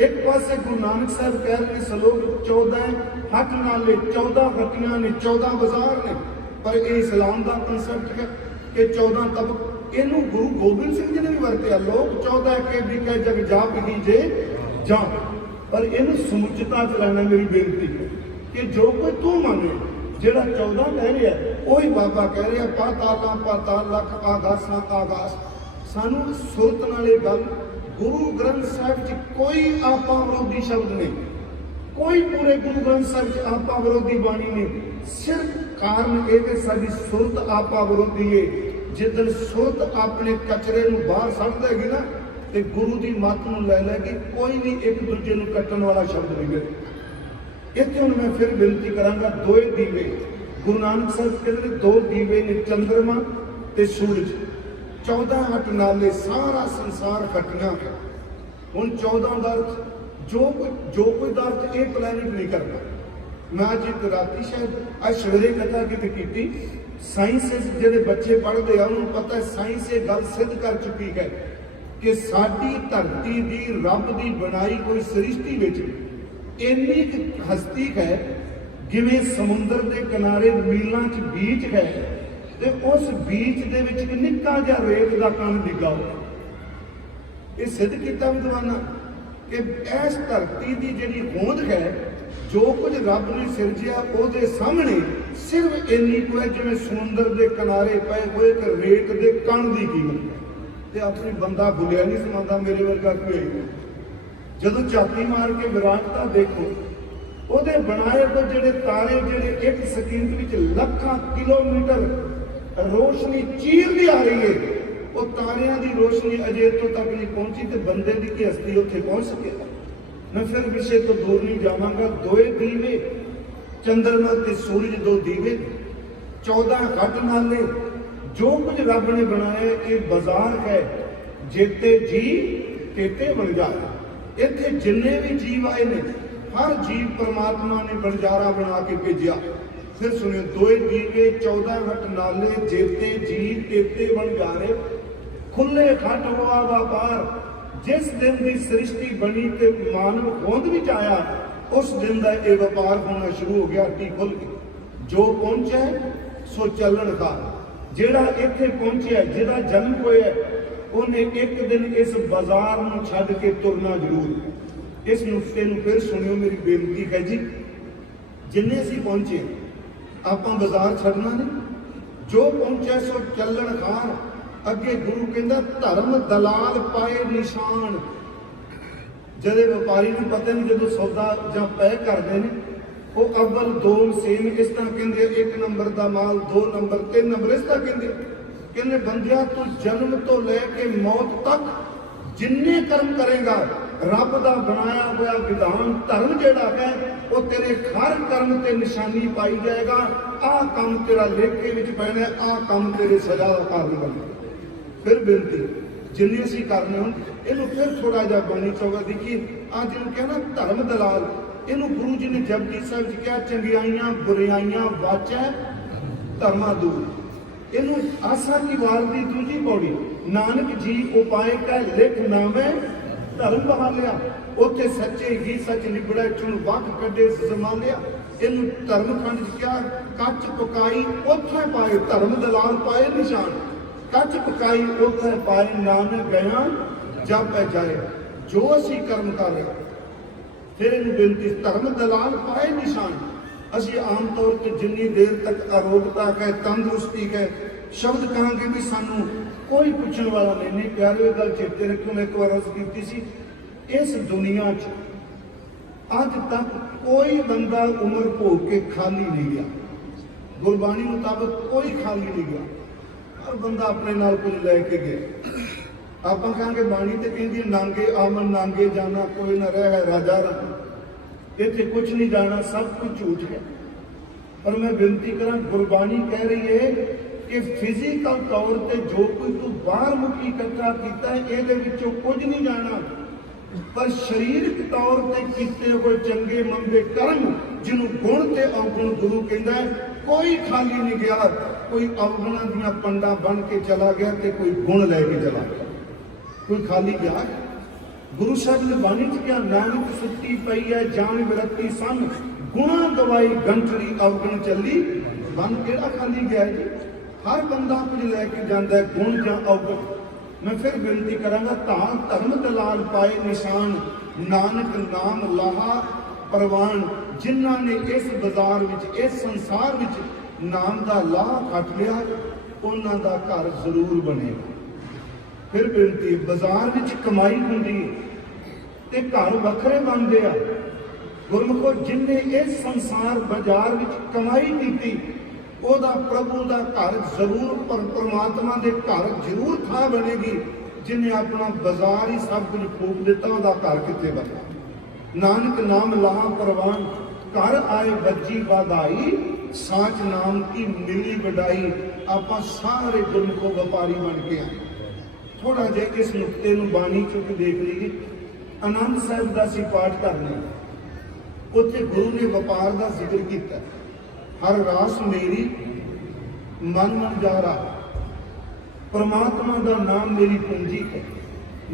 एक पासे गुरु नानक साहब कह रहे सलोक 14 हट नाले, 14 हट्टियां ने, 14 बाजार ने, पर यह इस्लाम का कंसैप्ट है कि 14 तबक। इनू गुरु गोबिंद सिंह जी ने भी वरत्या, लोग 14 के भी कह जग जा पी जे जा, पर इन समुचता च लेना मेरी बेनती है कि जो कोई तू माने जेड़ा 14 कह रहा है वही बाबा कह रहा पाताला पाताल लख आगासा आगास। सानू सुरत नाल ये गल गुरु ग्रंथ साहिब च कोई आपा विरोधी शब्द नहीं, कोई पूरे गुरु ग्रंथ साहिब च आपा विरोधी बाणी नहीं। सिर्फ कारण ये साडी सुरत आपा विरोधी है। जिदन सुरत अपने कचरे नूं बाहर सट देगी ना ते गुरु की मत नूं लै लैगी, कोई भी एक दूजे नूं कट्टण वाला शब्द नहीं है। इत्थे हुण मैं फिर बेनती करांगा, दोए दीवे गुरु नानक साहब कहते दो दीवे ने, चंद्रमा ते सूरज। 14 हट नाले सारा संसार खटिया है। हुण 14 का अर्थ जो कोई का अर्थ ये प्लैनेट नहीं करता। मैं अज एक राती शायद अज सवेरे कथा कितनी की, साइंस जिहड़े बच्चे पढ़ते हैं उन्होंने पता है, साइंस ये गल सिद्ध कर चुकी है कि साडी धरती की रब की बनाई कोई सृष्टि विच इन्नी हस्ती है, जिवें समुंदर के किनारे मीलों च बीच है, ते उस बीच दे विच एक निक्का जिहा रेत का कण डिग्गा हो। ये सिद्ध किया विद्वाना कि इस धरती की जिहड़ी होंद है, जो कुछ रब ने सिरजिया उसके सामने सिर्फ इन्नी को है जिवें समुंदर के किनारे पे हुए एक रेत के कण की कीमत है। ते अपनी बंदा भुलिया नहीं समाता, मेरे वर्गा कोई जदों झाती मार के विराटता देखो, ਉਹਦੇ बनाए को ਜਿਹੜੇ तारे ਜਿਹੜੇ एक सेकंड ਵਿੱਚ ਲੱਖਾਂ किलोमीटर रोशनी चीरदी आ रही है, वो तारियां की रोशनी अजे इतों तक नहीं पहुंची, तो बंदे की की हस्ती उत्थे पहुंच सकेगा। मैं फिर विषय तो दूर नहीं जावांगा। दोए दीवे चंद्रमा ते सूरज, दो दीवे, 14 घट नाले, जो कुछ रब ने बनाया ये बाजार है। जेते जी तेते बंजारा, इत्थे जिन्ने भी जीव आए ने हर जीव परमात्मा ने बंजारा बना के भेजा। फिर सुनियो, दोए दीवे 14 घट नाले, जेते जी तेते बंजारे, खुले खट हुआ व्यापार। जिस दिन की सृष्टि बनी ते मानव होंद विच आया, उस दिन का यह व्यापार होना शुरू हो गया। हट्टी खुल गई। जो पहुंचा सो चलन का, जिहड़ा इत्थे पहुंचा, जिहदा जन्म होया, उन्हें एक दिन इस बाजार में छड्ड के तुरना जरूर। इस नुस्खे नूं फिर सुनियो, मेरी बेनती है जी, जिन्ने असीं पहुंचे आपां बाजार छड्डना नहीं। जो पहुंचा सो चलन खार। अगे गुरु कहंदा धर्म दलाल पाए निशान। जदे व्यापारी नूं पता नहीं, जदों सौदा जां पै करदे ने, वो अव्वल दो सेम इस तरह कहंदे, 1 नंबर का माल, 2 नंबर, 3 नंबर, इस तरह कहंदे। कहने बंदिया तू जन्म तो लैके मौत तक जिन्ने कर्म करेगा, रब का बनाया हुआ विधान धर्म जिहड़ा है वो तेरे हर कर्म ते निशानी पाई जाएगा। आ काम तेरा लेखे विच पैना, आ काम तेरे सजा का कारण बनना। फिर बेनती जिन्हें असीं करने हो, इनू फिर थोड़ा जहा बाणी चौगा देखिए। आज जिन्होंने कहना धर्म दलाल, इनू गुरु जी ने जपजी साहिब च कहा चंगियाइयां बुराइयां वाचै धर्मा दूर। इनू आसा की वार की दूजी पौड़ी, नानक जी उपाय कह लिख नामे धर्म बहालिया। उत्थे सच्चे ही सच निबड़े, चुन वक कड्डे संभालिया। इनू धर्म खंड च क्या कच पकाई उत्थे पाए, धर्म दलाल पाए निशान। कच पकाई उत्थे पाए, नानक गया जप जाए। जो असी कर्म कर रहे, फिर इन बेनती धर्म दलाल पाए निशान। असी आम तौर पर जिन्नी देर तक अरोगता है, तंदुरुस्ती है, शब्द कहांगे भी सानू कोई पूछने वाला नहीं। प्यारे गल चेते रखो, मैं एक बार अर्ज की सी, इस दुनिया च अज तक कोई बंदा उम्र भोग के खाली नहीं गया। गुरबाणी मुताबिक कोई खाली नहीं गया, हर बंदा अपने नाल कुछ लैके गया। आप कहेंगे बाणी तो कहती नांगे आमन नांगे जाना, कोई ना रह राजा रहा। इतने कुछ नहीं जाना, सब कुछ झूठ है। पर मैं बेनती करा, गुरबाणी कह रही है कि फिजिकल तौर पर जो कोई तू बाहर मुखी इकट्ठा किया है, ये कुछ नहीं जाना। पर शरीरक तौर पर किए हुए चंगे मंदे कर्म, जिन्हों गुण ते अवगुण गुरु कहता है, कोई खाली नहीं गया। कोई अवगुणा दियां पंडा बन के चला गया, तो कोई गुण लैके चला गया, कोई खाली गया। गुरु साहब ने बाणी च क्या, नानक सुती पई है जान विरक्ति सन, गुणा गवाई गंठड़ी अवगुण चली बन। केड़ा खाली गया जी? हर बंदा कुछ लैके जाता है, गुण या अवगुण। मैं फिर बेनती करांगा, धर्म दलाल पाए निशान, नानक नाम लाहा परवान। जिन्हों ने इस बाजार विच, इस संसार विच नाम का लाह खट लिया, उन्हों का घर जरूर बनेगा। फिर बेनती, बाजार विच कमाई होंदी ते घर वखरे बनते हैं। गुरमुखो, जिन्हें इस संसार बाजार विच कमाई की, ओदा प्रभु का घर जरूर, परमात्मा के घर जरूर था बनेगी। जिन्हें अपना बाजार ही सब कुछ फूक दिता, वह घर कितने बना। नानक नाम लाहा परवान, घर आए बजी बधाई, साच नाम की मिली वडाई। आप सारे गुरमुखो व्यापारी बन के आए। थोड़ा जिहा इस नुकते नूं बाणी चों देख लीजिए। आनंद साहिब का असीं पाठ करने, उत्थे गुरु ने वपार का जिक्र किया। हर रास मेरी मन मनजारा, परमात्मा का नाम मेरी पूंजी है,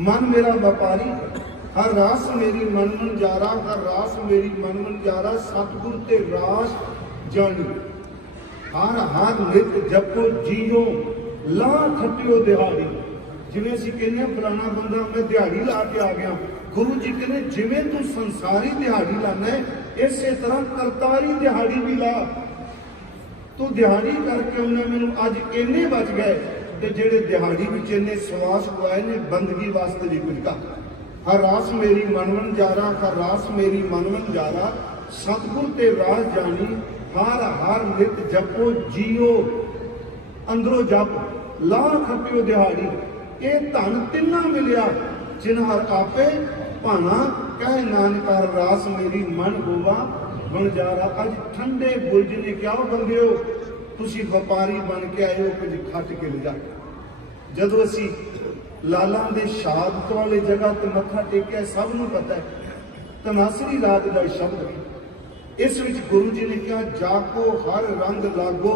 मन मेरा व्यापारी है। हर रास मेरी मन मनजारा, हर रास मेरी मन मनजारा, सतगुर ते रास जानी। हर हर नित जपो जियो, ला खटियो दिहाड़ी। जिवें असीं कहने फलाना बंदा मैं दिहाड़ी ला के आ गया, गुरु जी कहने जिवें तू संसारी दिहाड़ी लाना है, इस तरह करतारी दिहाड़ी भी ला। तू दिहाड़ी करके उन्हें मैनू अज इन्ने बच गए, ते जेड़े दिहाड़ी विच इन्ने सवास गवाए ने, बंदगी वास्ते भी कुछ कर। हर रास मेरी मन मनजारा, हर रास मेरी मन मनजारा, सतगुर ते रास जानी। हर हर नित जपो जियो, अंदरों जप, ला खटियो दिहाड़ी। ये धन तिन्ना मिलिया जिन हर आपे भाना, कह नानक हर रास मेरी मन होवा बनजारा। अज ठंडे बुरज ने क्या बंदिओ, तुसी व्यापारी बन के आए हो, कुछ खट के ले जा। जदों असी लाला दे शहादत वाली जगह ते मत्था टेकिया, सब नूं पता है तनासरी राग का शब्द है। इस विच गुरु जी ने कहा, जाको हर रंग लागो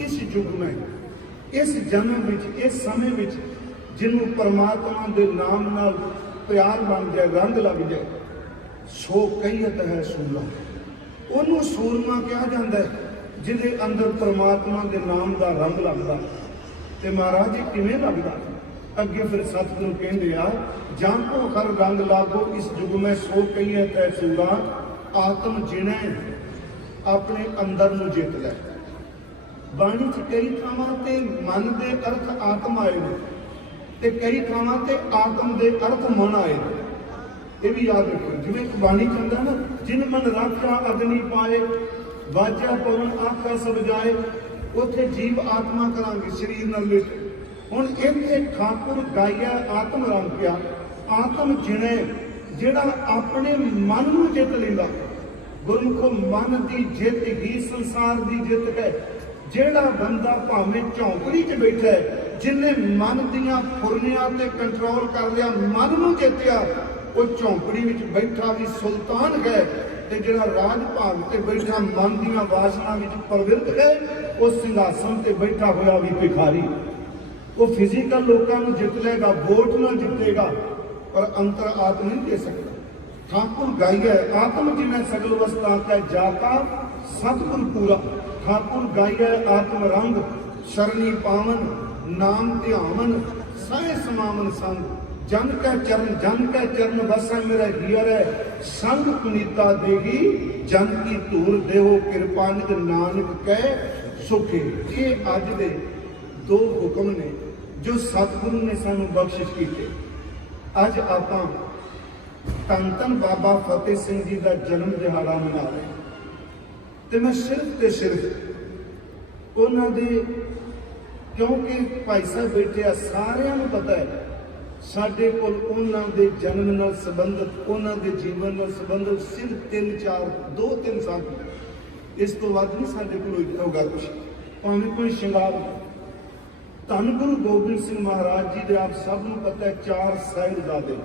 इस युग में, इस जन्म विच, इस समय विच जिन्हों परमात्मा के नाम नाल प्यार बन जाए, रंग लग जाए, सो कहीत है सूला। उन्होंने सूरमा कहा जाता है जिहदे अंदर परमात्मा के नाम का रंग लगता। तो महाराज जी किवें लगता? अगे फिर सतगुरु कहते आ, जाको हर रंग लागो इस युग में, सो कहीत है सूला। आत्म जिने अपने अंदर नूं जित लै। बाणी च कई थावां ते मन के अर्थ आत्म आए ने, ते कई थावां ते आत्म के अर्थ मन आए ने। ये भी याद रखो, जिवें एक बाणी कहंदा ना, जिन मन राखा अग्नि पाए, वाजा पवन आखा सब जाए। उत्थे जीव आत्मा करांगे शरीर नाल लिट। हुण इत्थे ठाकुर गाइया आत्म रंग पिया, आत्म जिणे जिहड़ा अपने मन नूं जित लैंदा। गुरमुखो मन की जित ही संसार की जित है। जिहड़ा बंदा भावें झौंपड़ी च बैठा है, जिन्हें मन दियां फुरनियां ते कंट्रोल कर लिया, मन नूं जित्तिया, वो झौंपड़ी विच बैठा भी सुल्तान है। ते जिहड़ा राज भाग ते बैठा मन दियां वासना विच प्रवृत्त है, वो सिंघासन ते बैठा होया भी भिखारी। वो फिजिकल लोगों को जित लेगा, वोट ना जितेगा, पर अंतर आत्म नहीं दे सकता। ठाकुर गाइया आत्म जिन्हें सगल वस्ता है, जाता सतगुर पूरा। ठाकुर गाइया आत्म रंग, शरणी पावन, नाम ध्यावन, सह समावन संग। जन कै चरण बसा मेरा हियर है, संग पुनीता देगी जन की धूर देहो, कृपा नित नानक कै सुखे। ये अज दे दो हुक्म ने जो सतगुरु ने सानू बख्शिश कीते। अज आपां धन धन बाबा फतेह सिंह जी का जन्म दिहाड़ा मना रहे, तो मैं सिर्फ ते सिर्फ उन्होंने, क्योंकि भाई साहब बैठे आ, सारिਆਂ ਨੂੰ पता है साडे कोल उन्हां दे जन्म नाल संबंधित, उन्हां दे जीवन नाल संबंधित सिर्फ 2-3 साल, इस तो वध नहीं साडे कोल होगा कुछ, भावें कोई शिंगार। धन गुरु गोबिंद सिंह महाराज जी दे आप सब नूं पता है 4 साहिबजादे।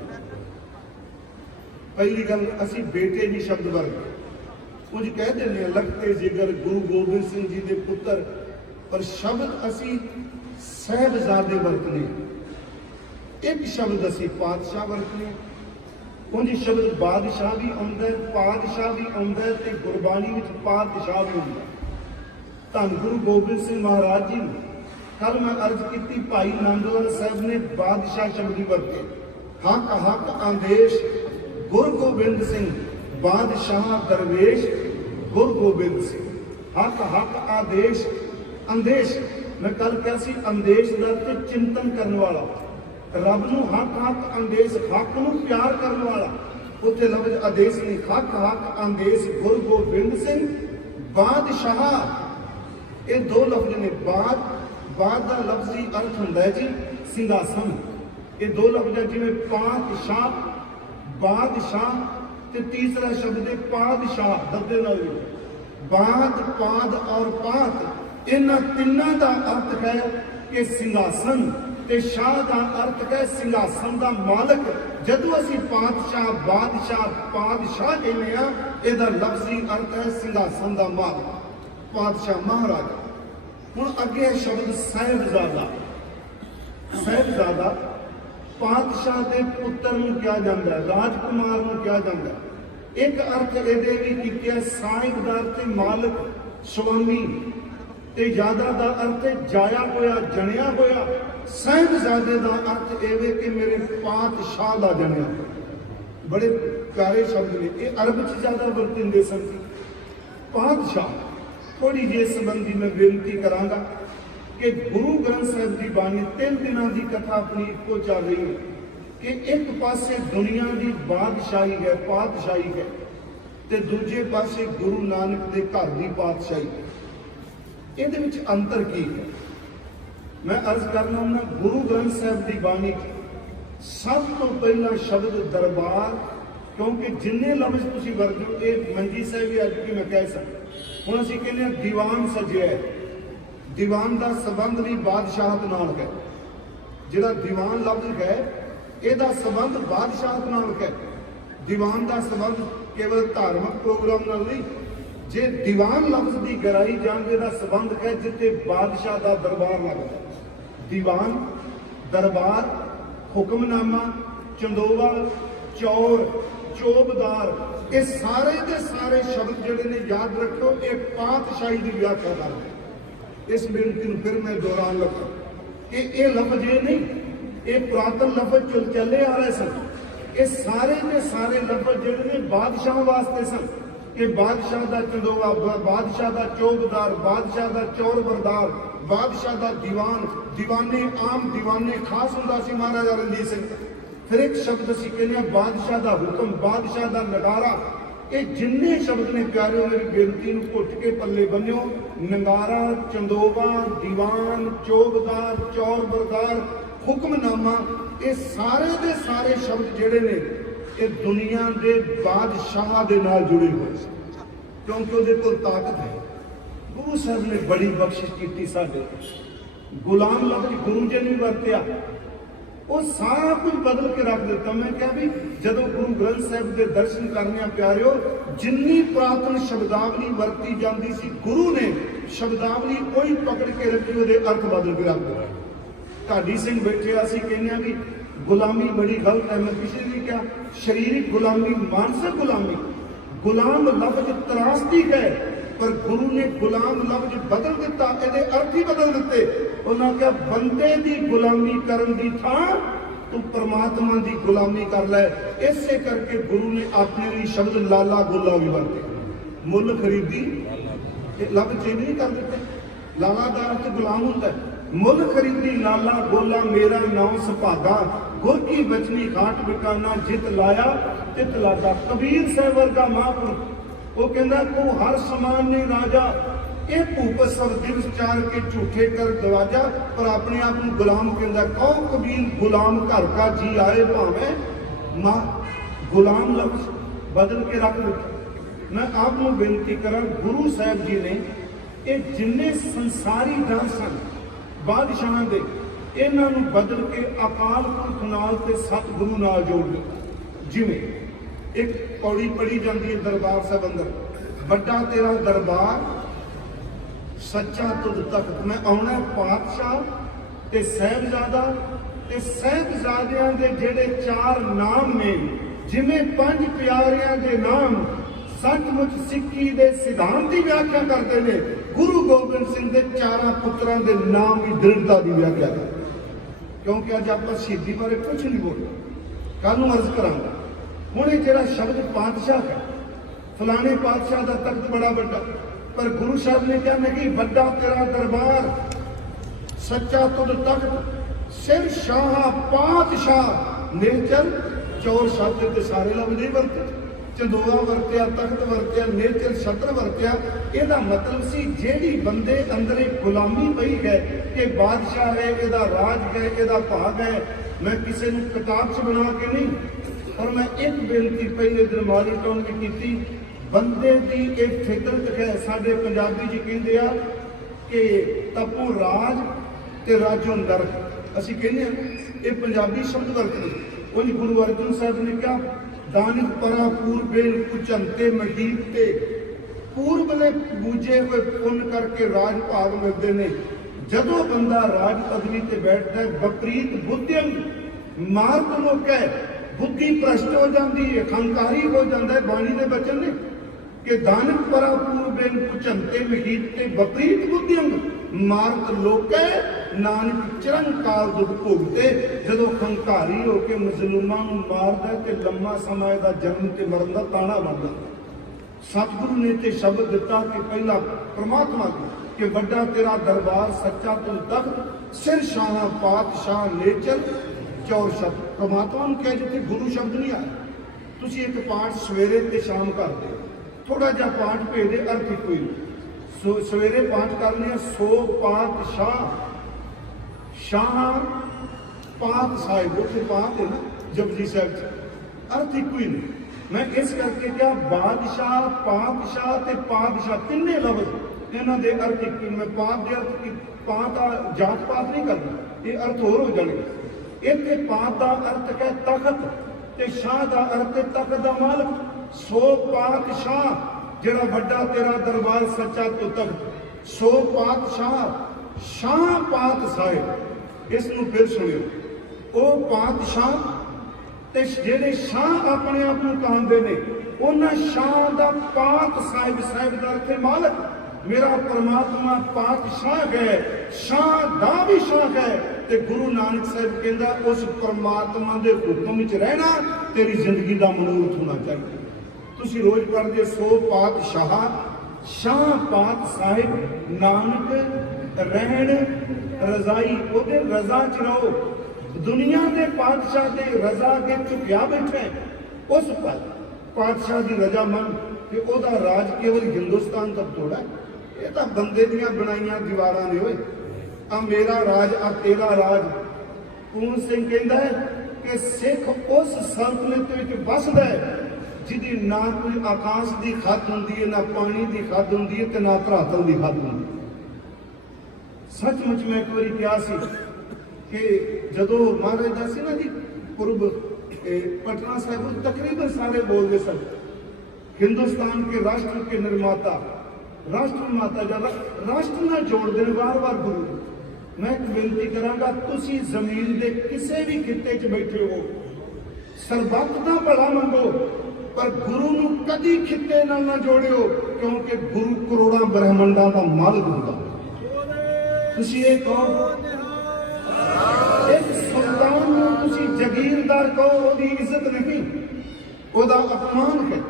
पहली गल असी बेटे जी शब्द वर्ग कुछ कह देने, लगते जिगर गुरु गोबिंद सिंह जी दे पुत्र, पर शब्द असी साहिबजादे वरतने। एक शब्द असी पातशाह वरतने, उंज शब्द बादशाह भी आउंदा है, पातशाह भी आउंदा है, ते गुरबाणी विच पातशाह भी आउंदा। धन गुरु गोबिंद सिंह महाराज जी ने कल मैं अर्ज की, भाई नंदलाल साहब ने बादशाह शब्द ही वरते। हक हक आदेश गुरु गोबिंद सिंह, बादशाह दरवेश गुरु गोबिंद सिंह। हक हक आदेश, अंदेश मैं कल कहा सी, अंदेश का चिंतन करने वाला, रब नूं हक हक आदेश, हक नूं प्यार करने वाला। उत्थे लफ्ज आदेश नहीं, हक हक आदेश गुरु गोबिंद सिंह बादशाह। ये 2 लफ्ज ने। बाद का लफ्जी अर्थ होंदा है जी सिंघासन। ये 2 लफ्ज है, जिवें पातशाह, बादशाह, ते तीसरा शब्द है पादशाह, दब्बे नाल। बाद, पाद और पात, इन्हां तिन्हां दा अर्थ है कि सिंघासन, ਤੇ ਸ਼ਾਹ ਦਾ ਅਰਥ ਹੈ ਸਿੰਘਾਸਨ ਦਾ ਮਾਲਕ। ਜਦੋਂ ਅਸੀਂ ਪਾਤਸ਼ਾਹ, ਬਾਦਸ਼ਾਹ, ਪਾਤਸ਼ਾਹ ਕਹਿੰਦੇ ਆ, ਇਹਦਾ ਲਫ਼ਜ਼ੀ ਅਰਥ ਹੈ ਸਿੰਘਾਸਨ ਦਾ ਮਾਲਕ, ਪਾਤਸ਼ਾਹ, ਮਹਾਰਾਜਾ। ਹੁਣ ਅੱਗੇ ਸ਼ਬਦ ਸਾਹਿਬਜ਼ਾਦਾ। ਸਾਹਿਬਜ਼ਾਦਾ ਪਾਤਸ਼ਾਹ ਦੇ ਪੁੱਤਰ ਨੂੰ ਕਿਹਾ ਜਾਂਦਾ ਹੈ, ਰਾਜਕੁਮਾਰ ਨੂੰ ਕਿਹਾ ਜਾਂਦਾ ਹੈ। ਇੱਕ ਅਰਥ ਇਹਦੇ ਵੀ ਕੀਤੇ ਸਾਹਿਬਜ਼ਾਦਾ ਤੇ ਮਾਲਕ, ਸੁਆਮੀ, ਤੇ ਜ਼ਿਆਦਾ ਦਾ ਅਰਥ ਹੈ ਜਾਇਆ ਹੋਇਆ, ਜਣਿਆ ਹੋਇਆ। ਸਾਹਿਬਜ਼ਾਦੇ ਦਾ ਅਰਥ ਇਹ ਵੇ ਕਿ ਮੇਰੇ ਪਾਤਸ਼ਾਹ ਦਾ ਜਣਿਆ। ਬੜੇ ਪਿਆਰੇ ਸ਼ਬਦ ਨੇ, ਇਹ ਅਰਬ 'ਚ ਜ਼ਿਆਦਾ ਵਰਤਦੇ ਸਨ। ਪਾਤਸ਼ਾਹ। ਥੋੜੀ ਜਿਹੀ ਸੰਬੰਧੀ ਮੈਂ ਬੇਨਤੀ ਕਰਾਂਗਾ ਕਿ ਗੁਰੂ ਗ੍ਰੰਥ ਸਾਹਿਬ ਦੀ ਬਾਣੀ 3 ਦਿਨਾਂ ਦੀ ਕਥਾ ਆਪਣੀ ਇੱਕੋ ਚੱਲ ਰਹੀ ਹੈ ਕਿ ਇੱਕ ਪਾਸੇ ਦੁਨੀਆ ਦੀ ਬਾਦਸ਼ਾਹੀ ਹੈ, ਪਾਤਸ਼ਾਹੀ ਹੈ, ਤੇ ਦੂਜੇ ਪਾਸੇ ਗੁਰੂ ਨਾਨਕ ਦੇ ਘਰ ਦੀ ਪਾਤਸ਼ਾਹੀ ਹੈ। ਇਹਦੇ ਵਿੱਚ ਅੰਤਰ ਕੀ ਹੈ? ਮੈਂ ਅਰਜ਼ ਕਰਨਾ ਹੁੰਦਾ, ਗੁਰੂ ਗ੍ਰੰਥ ਸਾਹਿਬ ਦੀ ਬਾਣੀ ਸਭ ਤੋਂ ਪਹਿਲਾ ਸ਼ਬਦ ਦਰਬਾਰ, ਕਿਉਂਕਿ ਜਿੰਨੇ ਲਫ਼ਜ਼ ਤੁਸੀਂ ਵਰਤੋ, ਇਹ ਮੰਜੀ ਸਾਹਿਬ ਵੀ ਅੱਜ ਕੀ ਮੈਂ ਕਹਿ ਸਕਦਾ। ਹੁਣ ਅਸੀਂ ਕਹਿੰਦੇ ਹਾਂ ਦੀਵਾਨ ਸਜਿਆ, ਦੀਵਾਨ ਦਾ ਸੰਬੰਧ ਵੀ ਬਾਦਸ਼ਾਹਤ ਨਾਲ ਹੈ। ਜਿਹੜਾ ਦੀਵਾਨ ਲਫ਼ਜ਼ ਹੈ ਇਹਦਾ ਸੰਬੰਧ ਬਾਦਸ਼ਾਹਤ ਨਾਲ ਹੈ। ਦੀਵਾਨ ਦਾ ਸੰਬੰਧ ਕੇਵਲ ਧਾਰਮਿਕ ਪ੍ਰੋਗਰਾਮ ਨਾਲ ਨਹੀਂ। ਜੇ ਦੀਵਾਨ ਲਫ਼ਜ਼ ਦੀ ਗਹਿਰਾਈ ਜਾਣਦੇ ਦਾ ਸੰਬੰਧ ਹੈ ਜਿੱਥੇ ਬਾਦਸ਼ਾਹ ਦਾ ਦਰਬਾਰ ਲੱਗਦਾ। ਦੀਵਾਨ, ਦਰਬਾਰ, ਹੁਕਮਨਾਮਾ, ਚੰਦੋਵਾ, ਚੌਰ, ਚੋਬਦਾਰ, ਇਹ ਸਾਰੇ ਦੇ ਸਾਰੇ ਸ਼ਬਦ ਜਿਹੜੇ ਨੇ ਯਾਦ ਰੱਖੋ, ਇਹ ਪਾਤਸ਼ਾਹੀ ਦੀ ਵਿਆਖਿਆ ਕਰਦੇ। ਇਸ ਬੇਨਤੀ ਨੂੰ ਫਿਰ ਮੈਂ ਦੁਹਰਾਉਣ ਲੱਗਾ ਕਿ ਇਹ ਲਫ਼ਜ਼ ਇਹ ਨਹੀਂ, ਇਹ ਪੁਰਾਤਨ ਲਫ਼ਜ਼ ਚਲ ਚੱਲੇ ਆ ਰਹੇ ਸਨ। ਇਹ ਸਾਰੇ ਦੇ ਸਾਰੇ ਲਫ਼ਜ਼ ਜਿਹੜੇ ਨੇ ਬਾਦਸ਼ਾਹ ਵਾਸਤੇ ਸਨ ਕਿ ਬਾਦਸ਼ਾਹ ਦਾ ਚੰਦੋਵਾ, ਬਾਦਸ਼ਾਹ ਦਾ ਚੌਬਦਾਰ, ਬਾਦਸ਼ਾਹ ਦਾ ਚੌਰਬਰਦਾਰ, ਬਾਦਸ਼ਾਹ ਦਾ ਦੀਵਾਨ, ਦੀਵਾਨੇ ਆਮ, ਦੀਵਾਨੇ ਖਾਸ ਹੁੰਦਾ ਸੀ ਮਹਾਰਾਜਾ ਰਣਜੀਤ ਸਿੰਘ। ਫਿਰ ਇੱਕ ਸ਼ਬਦ ਅਸੀਂ ਕਹਿੰਦੇ ਹਾਂ ਬਾਦਸ਼ਾਹ ਦਾ ਹੁਕਮ, ਬਾਦਸ਼ਾਹ ਦਾ ਨਗਾਰਾ। ਇਹ ਜਿੰਨੇ ਸ਼ਬਦ ਨੇ ਪਿਆਰਿਓ, ਮੇਰੀ ਬੇਨਤੀ ਨੂੰ ਘੁੱਟ ਕੇ ਪੱਲੇ ਬੰਨਿਓ। ਨਗਾਰਾ, ਚੰਦੋਵਾ, ਦੀਵਾਨ, ਚੌਬਦਾਰ, ਚੌਰਬਰਦਾਰ, ਹੁਕਮਨਾਮਾ, ਇਹ ਸਾਰੇ ਦੇ ਸਾਰੇ ਸ਼ਬਦ ਜਿਹੜੇ ਨੇ ਇਹ ਦੁਨੀਆ ਦੇ ਬਾਦਸ਼ਾਹ ਦੇ ਨਾਲ ਜੁੜੇ ਹੋਏ ਸੀ, ਕਿਉਂਕਿ ਉਹਦੇ ਕੋਲ ਤਾਕਤ ਹੈ। ਗੁਰੂ ਸਾਹਿਬ ਨੇ ਬੜੀ ਬਖਸ਼ਿਸ਼ ਕੀਤੀ ਸਾਡੇ। ਗੁਲਾਮ ਲਫ਼ਜ਼ ਗੁਰੂ ਜੀ ਨੇ ਵਰਤਿਆ, ਉਹ ਸਾਰਾ ਕੁਝ ਬਦਲ ਕੇ ਰੱਖ ਦਿੱਤਾ। ਮੈਂ ਕਿਹਾ ਵੀ ਜਦੋਂ ਗੁਰੂ ਗ੍ਰੰਥ ਸਾਹਿਬ ਦੇ ਦਰਸ਼ਨ ਕਰਨੇ ਆ ਪਿਆਰਿਓ, ਜਿੰਨੀ ਪੁਰਾਤਨ ਸ਼ਬਦਾਵਲੀ ਵਰਤੀ ਜਾਂਦੀ ਸੀ, ਗੁਰੂ ਨੇ ਸ਼ਬਦਾਵਲੀ ਕੋਈ ਪਕੜ ਕੇ ਰੱਖੀ, ਉਹਦੇ ਅਰਥ ਬਦਲ ਕੇ ਰੱਖ ਦਿੱਤੇ। ਢਾਡੀ ਸਿੰਘ ਬੈਠੇ, ਅਸੀਂ ਕਹਿੰਦੇ ਆ ਵੀ ਗੁਲਾਮੀ ਬੜੀ ਗਲਤ ਹੈ। ਮੈਂ ਪਿਛਲੇ ਵੀ ਕਿਹਾ, ਸਰੀਰਕ ਗੁਲਾਮੀ, ਮਾਨਸਿਕ ਗੁਲਾਮੀ। ਗੁਲਾਮ ਲਫ਼ਜ਼ ਤਰਾਸਦੀ ਹੈ, ਪਰ ਗੁਰੂ ਨੇ ਗੁਲਾਮ ਲਫ਼ਜ਼ ਬਦਲ ਦਿੱਤਾ, ਇਹਦੇ ਅਰਥ ਹੀ ਬਦਲ ਦਿੱਤੇ। ਉਹਨਾਂ ਕਿਹਾ ਬੰਦੇ ਦੀ ਗੁਲਾਮੀ ਕਰਨ ਦੀ ਥਾਂ ਤੂੰ ਪਰਮਾਤਮਾ ਦੀ ਗੁਲਾਮੀ ਕਰ ਲੈ। ਇਸੇ ਕਰਕੇ ਗੁਰੂ ਨੇ ਆਪਣੇ ਲਈ ਸ਼ਬਦ ਲਾਲਾ ਗੋਲਾ ਵੀ ਵਰਤੇ। ਮੁੱਲ ਖਰੀਦੀ, ਇਹ ਲਫ਼ਜ਼ ਚੇਂਜ ਨਹੀਂ ਕਰ ਦਿੱਤੇ। ਲਾਲਾ ਦਾ ਅਰਥ ਗੁਲਾਮ ਹੁੰਦਾ ਹੈ। ਮੁੱਲ ਖਰੀਦੀ ਲਾਲਾ ਗੋਲਾ, ਮੇਰਾ ਨਾਮ ਸੁਭਾਗਾ, ਗੁਰ ਕੀ ਬਚਨੀ ਘਾਟ ਬਿਕਾਨਾ, ਜਿਤ ਲਾਇਆ ਤਿਤ ਲਾਗਾ। ਕਬੀਰ ਸਾਹਿਬ ਵਰਗਾ ਮਹਾਂਪੁਰਖ ਉਹ ਕਹਿੰਦਾ ਤੂੰ ਹਰ ਸਮਾਨ ਨੇ ਰਾਜਾ, ਇਹ ਭੂਪ ਸਭ ਦਿਵਸ ਚਾਰ ਕੇ ਝੂਠੇ ਕਰ ਦਵਾਜਾ, ਪਰ ਆਪਣੇ ਆਪ ਨੂੰ ਗੁਲਾਮ ਕਹਿੰਦਾ। ਕਹੋ ਕਬੀਰ ਗੁਲਾਮ ਘਰ ਕਾ ਜੀ ਆਏ ਭਾਵੇਂ ਮਾਂ। ਗੁਲਾਮ ਲਫ਼ਜ਼ ਬਦਲ ਕੇ ਰੱਖ ਦਿੱਤਾ। ਮੈਂ ਆਪ ਨੂੰ ਬੇਨਤੀ ਕਰਾਂ, ਗੁਰੂ ਸਾਹਿਬ ਜੀ ਨੇ ਇਹ ਜਿੰਨੇ ਸੰਸਾਰੀ ਦਾਸ ਸਨ ਬਾਦਸ਼ਾਹਾਂ ਦੇ, ਇਹਨਾਂ ਨੂੰ ਬਦਲ ਕੇ ਅਕਾਲ ਪੁਰਖ ਨਾਲ ਤੇ ਸਤਿਗੁਰੂ ਨਾਲ ਜੋੜ ਦਿੱਤਾ। ਜਿਵੇਂ ਇੱਕ ਪੌੜੀ ਪੜੀ ਜਾਂਦੀ ਹੈ ਦਰਬਾਰ ਸਾਹਿਬ ਅੰਦਰ, ਵੱਡਾ ਤੇਰਾ ਦਰਬਾਰ, ਸੱਚਾ ਤੁਧ ਤਖਤ। ਮੈਂ ਆਉਣਾ ਪਾਤਸ਼ਾਹ ਤੇ ਸਾਹਿਬਜ਼ਾਦਾ, ਤੇ ਸਾਹਿਬਜ਼ਾਦਿਆਂ ਦੇ ਜਿਹੜੇ 4 ਨਾਮ ਨੇ, ਜਿਵੇਂ 5 ਪਿਆਰਿਆਂ ਦੇ ਨਾਮ ਸੱਚਮੁੱਚ ਸਿੱਖੀ ਦੇ ਸਿਧਾਂਤ ਦੀ ਵਿਆਖਿਆ ਕਰਦੇ ਨੇ, ਗੁਰੂ ਗੋਬਿੰਦ ਸਿੰਘ ਦੇ 4 ਪੁੱਤਰਾਂ ਦੇ ਨਾਮ ਵੀ ਦ੍ਰਿੜਤਾ ਦੀ ਵਿਆਖਿਆ ਕਰਦੇ। ਕਿਉਂਕਿ ਅੱਜ ਆਪਾਂ ਸ਼ਹੀਦੀ ਬਾਰੇ ਕੁਝ ਨਹੀਂ ਬੋਲਦੇ, ਕੱਲ ਨੂੰ ਅਰਜ਼ ਕਰਾਂਗਾ। ਹੁਣ ਇਹ ਜਿਹੜਾ ਸ਼ਬਦ ਪਾਤਸ਼ਾਹ ਹੈ, ਫਲਾਣੇ ਪਾਤਸ਼ਾਹ ਦਾ ਤਖਤ ਬੜਾ ਵੱਡਾ, ਪਰ ਗੁਰੂ ਸਾਹਿਬ ਨੇ ਕਿਹਾ ਨਹੀਂ, ਵੱਡਾ ਤੇਰਾ ਦਰਬਾਰ, ਸੱਚਾ ਤੁਧ ਤਖਤ, ਸਿਰ ਸ਼ਾਹ ਪਾਤਸ਼ਾਹ ਨਿਰਜਲ। ਚੌਰ ਸ਼ਬਦ ਤੇ ਸਾਰੇ ਲਫ਼ਜ਼ ਨਹੀਂ ਵਰਤੇ, ਚੰਦੋਆ ਵਰਤਿਆ, ਤਖਤ ਵਰਤਿਆ, ਨਿਰਜਲ ਛਤਰ ਵਰਤਿਆ। ਇਹਦਾ ਮਤਲਬ ਸੀ ਜਿਹੜੀ ਬੰਦੇ ਅੰਦਰ ਇੱਕ ਗੁਲਾਮੀ ਪਈ ਹੈ ਕਿ ਬਾਦਸ਼ਾਹ ਹੈ, ਇਹਦਾ ਰਾਜ ਹੈ, ਇਹਦਾ ਭਾਗ ਹੈ। ਮੈਂ ਕਿਸੇ ਨੂੰ ਕਿਤਾਬ 'ਚ ਬਣਾ ਕੇ ਨਹੀਂ, ਪਰ ਮੈਂ ਇੱਕ ਬੇਨਤੀ ਪਹਿਲੇ ਦਿਨ ਮਾਲੀ ਟਾਉਣ ਵੀ ਕੀਤੀ। ਬੰਦੇ ਦੀ ਇਹ ਫਿਤਰਤ ਹੈ, ਸਾਡੇ ਪੰਜਾਬੀ 'ਚ ਕਹਿੰਦੇ ਆ ਕਿ ਤਪੋ ਰਾਜ ਤੇ ਰਾਜੋ ਨਰਕ। ਅਸੀਂ ਕਹਿੰਦੇ ਹਾਂ ਇਹ ਪੰਜਾਬੀ ਸ਼ਬਦ ਵਰਤਦੇ। ਉਹ ਗੁਰੂ ਅਰਜਨ ਸਾਹਿਬ ਨੇ ਕਿਹਾ ਦਾਨਿਕ ਪਰਾ ਪੂਰਬੇਨ ਕੁਚੰਤੇ ਮਹੀਤ ਤੇ ਪੂਰਬ ਨੇ ਬੂਝੇ ਹੋਏ ਪੁੰਨ ਕਰਕੇ ਰਾਜ ਭਾਗ ਮਿਲਦੇ ਨੇ। ਜਦੋਂ ਬੰਦਾ ਰਾਜ ਪਦਵੀ ਤੇ ਬੈਠਦਾ ਹੈ ਵਿਪਰੀਤ ਬੁੱਧੀਆਂ ਮਾਰਗ ਲੋਕੈ बुद्धि भ्रष्ट हो जाती है, अहंकारी हो जाता है। बाणी के बचन ने कि दानक परा पूर्वेन कुचंते महीते विपरीत बुद्धियंग मार्ग लोकै नानक चिरंकाल दुख भोगते। जदों अहंकारी होकर मजलूमां नूं मारदा ते लम्मा समय दा जन्म ते मरण दा ताना बनदा। सतगुरु ने ते शब्द दिता कि पहला परमात्मा कि वड्डा तेरा दरबार सच्चा तू तख्त सिर शाह पातशाह नेचर चौर शब्द। परमात्मा ने कहा जिथे गुरु शब्द नहीं आया। तुसी एक पाठ सवेरे ते शाम करते थोड़ा जा पाठ भेजते अर्थ कोई सवेरे पाठ करने सो पातशाह शाह पात साहिब उसे पात है ना जपजी साहब अर्थ एक ही नहीं। मैं इस करके क्या बादशाह पातशाह ते पातशाह तिन्ने लफ्ज इन्हों के अर्थ एक मैं पात के अर्थ की पात जात पात नहीं करना ये अर्थ होर हो जाएंगे। इत्थे पात का अर्थ है तखत ते शाह का अर्थ है तखत का मालक। सो पातशाह जिहड़ा वड्डा तेरा दरबार सच्चा तो तख्त सो पातशाह शाह पात साहिब। इसनूं फिर सुनियो ओ पातशाह ते जिहड़े शाह अपने आप नूं कहांदे ने उन्हां शाह दा पात साहिब साहिब दा अर्थ है मालक। मेरा परमात्मा पातशाह है शाह दा भी शाह है। ते गुरु नानक साहिब कहंदा उस परमात्मा दे हुक्म विच रहना तेरी जिंदगी दा मनूरथ होना चाहिए। तुसी रोज पढ़दे सो पातशाह शाह पात साहिब नानक रहन रजाई ओदे रजा च रहो। दुनिया के पातशाह दे रजा के झुकिया बैठे उस पर पातशाह की रजा मन कि ओदा राज केवल हिंदुस्तान तक थोड़ा है। ये तो बंदे दियां बनाईयां दीवारां ने होए आ मेरा राज आ तेरा राज। पूर्ण सिंह कहता है कि सिख उस सल्तनत विच बसदा है जिहदी ना कोई आकाश की खत हुंदी है ना पानी की खत हुंदी है ते ना धरातल की खत हुंदी। सचमुच मैं एक बार कहा सी कि जदों महाराज दा सी ना जी पूर्व पटना साहिब तकरीबन सारे बोलते सन हिंदुस्तान के राष्ट्र के निर्माता राष्ट्र माता जब राष्ट्र ना जोड़ते हैं बार बार गुरु। मैं एक बेनती करांगा तुसी जमीन के किसी भी खिते च बैठे हो सरबत का भला मंगो पर गुरु नूं कदी खिते नाल ना जोड़ियो क्योंकि गुरु करोड़ां ब्रह्मंडां दा मालिक हुंदा। तुसी ये कहो एक सुल्तान नूं तुसी जगीरदार कहो ओदी इज्जत नहीं ओदा अपमान है।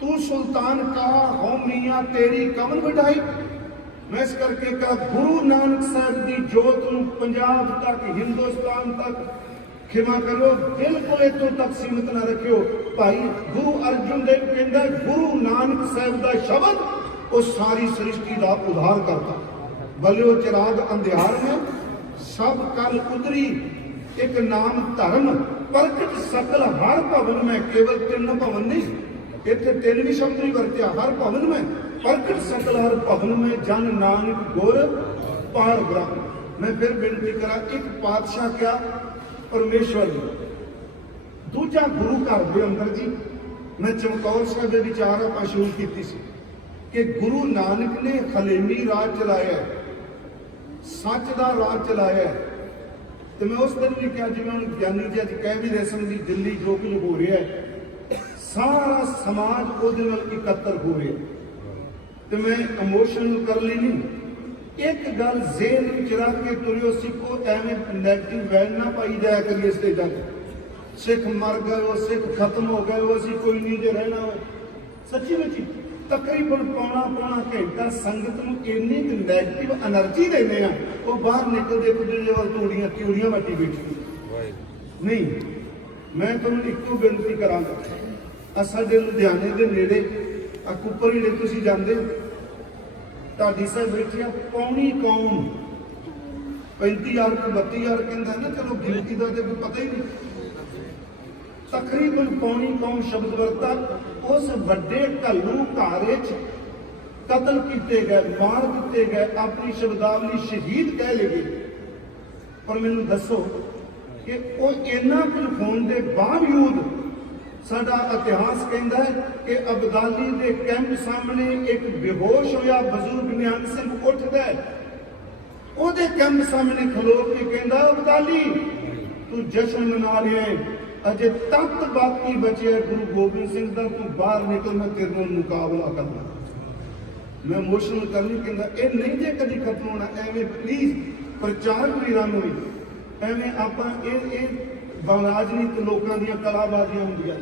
तू सुल्तान कहा हो मियाँ तेरी कमन बिठाई। मैं इस करके कहा गुरु नानक साहब की जोत नूं पंजाब तक हिंदुस्तान तक खिमा करो बिल्कुल इतों तक सीमित ना रखियो। भाई गुरु अर्जुन देव कहंदा गुरु नानक साहब का शब्द वो सारी सृष्टि का उद्धार करता। बलियो चिराग अंधियार में सब कल उतरी एक नाम धर्म प्रगट सकल हर भवन में केवल तीन भवन नहीं इतने तीन भी शब्द नहीं वरत्या हर भवन में प्रगट सकल हर भवन में जन नानक गुर पार ब्रह्म। मैं फिर बेनती करा एक पातशाह क्या परमेश्वर दूजा गुरु घर के अंदर जी मैं चमकौर साहब के विचार आप शुरू की कि गुरु नानक ने खलेमी राज चलाया सच का राज चलाया। तो मैं उस दिन भी कहा जिवें हम ज्ञानी जी अज कह भी रहे सन भी दिल्ली जो कुछ हो रहा है सारा समाज ਉਹਦੇ ਨਾਲ ਇਕੱਤਰ ਹੋ ਰਿਹਾ ਤੇ ਮੈਂ ਇਮੋਸ਼ਨਲ ਕਰ ਲਈ ਨਹੀਂ ਇੱਕ ਗੱਲ ਜ਼ੇਨ ਵਿੱਚ ਰੱਖ ਕੇ ਤੁਰਿਓ ਸਿੱਖੋ ਐਵੇਂ ਨੈਗੇਟਿਵ ਵੈਲ ਨਾ ਪਾਈ ਜਾਇਆ ਕਰੀਏ ਸਟੇਜਾਂ ਤੇ ਸਿੱਖ ਮਰ ਗਏ ਉਹ ਸਿੱਖ ਖਤਮ ਹੋ ਗਏ ਉਹ ਅਸੀਂ ਕੋਈ ਨਹੀਂ ਜੇ ਰਹਿਣਾ ਹੋਏ। ਸੱਚੀ ਵਿੱਚ ਤਕਰੀਬਨ ਪੌਣਾ ਘੰਟਾ ਸੰਗਤ ਨੂੰ ਇੰਨੀ ਕੁ ਨੈਗੇਟਿਵ એનર્ਜੀ ਦਿੰਦੇ ਆ ਉਹ ਬਾਹਰ ਨਿਕਲਦੇ ਕੁੱਦੇ ਵੱਲ ਧੂੜੀਆਂ ਵੱਟੀ ਬੈਠੀ ਨਹੀਂ। ਮੈਂ ਤੁਹਾਨੂੰ ਇੱਕੋ ਬੇਨਤੀ ਕਰਾਂਗਾ ਸਾਡੇ ਲੁਧਿਆਣੇ ਦੇ ਨੇੜੇ ਆ ਕੁੱਪਰ ਜਿਹੜੇ ਤੁਸੀਂ ਜਾਂਦੇ ਢਾਡੀ ਸਾਹਿਬ ਬੈਠਿਆ ਪੌਣੀ ਕੌਮ 35,000 32,000 ਕਹਿੰਦਾ ਨਾ ਚਲੋ ਗਿਣਤੀ ਦਾ ਤੇ ਕੋਈ ਪਤਾ ਹੀ ਨਹੀਂ ਤਕਰੀਬਨ ਪੌਣੀ ਕੌਮ ਸ਼ਬਦ ਵਰਤਾ ਉਸ ਵੱਡੇ ਘੱਲੂ ਘਰ ਵਿੱਚ ਕਤਲ ਕੀਤੇ ਗਏ ਮਾਰ ਦਿੱਤੇ ਗਏ ਆਪਣੀ ਸ਼ਬਦਾਵਲੀ ਸ਼ਹੀਦ ਕਹਿ ਲਏ। पर मैनूं दसो कि वो इन्ना कुछ होने के बावजूद साडा इतिहास कहता है कि अबदाली के कैंप सामने एक बेहोश होया बजुर्ग निहंग सिंह उठदा है, ਉਹਦੇ कैंप सामने खलो के कहता अबदाली तू जश्न मना रहा है, अजे तख्त बाकी बचे गुरु गोबिंद सिंह का, तू बाहर निकल मैं तेरे नाल मुकाबला करना। मैं इमोशनल करनी कहता ये नहीं जे कभी खत्म होना। एवं प्लीज प्रचारक वीरां नूं भी एवं आपां राजनीति लोगों दी कलाबाजियां होंदियां,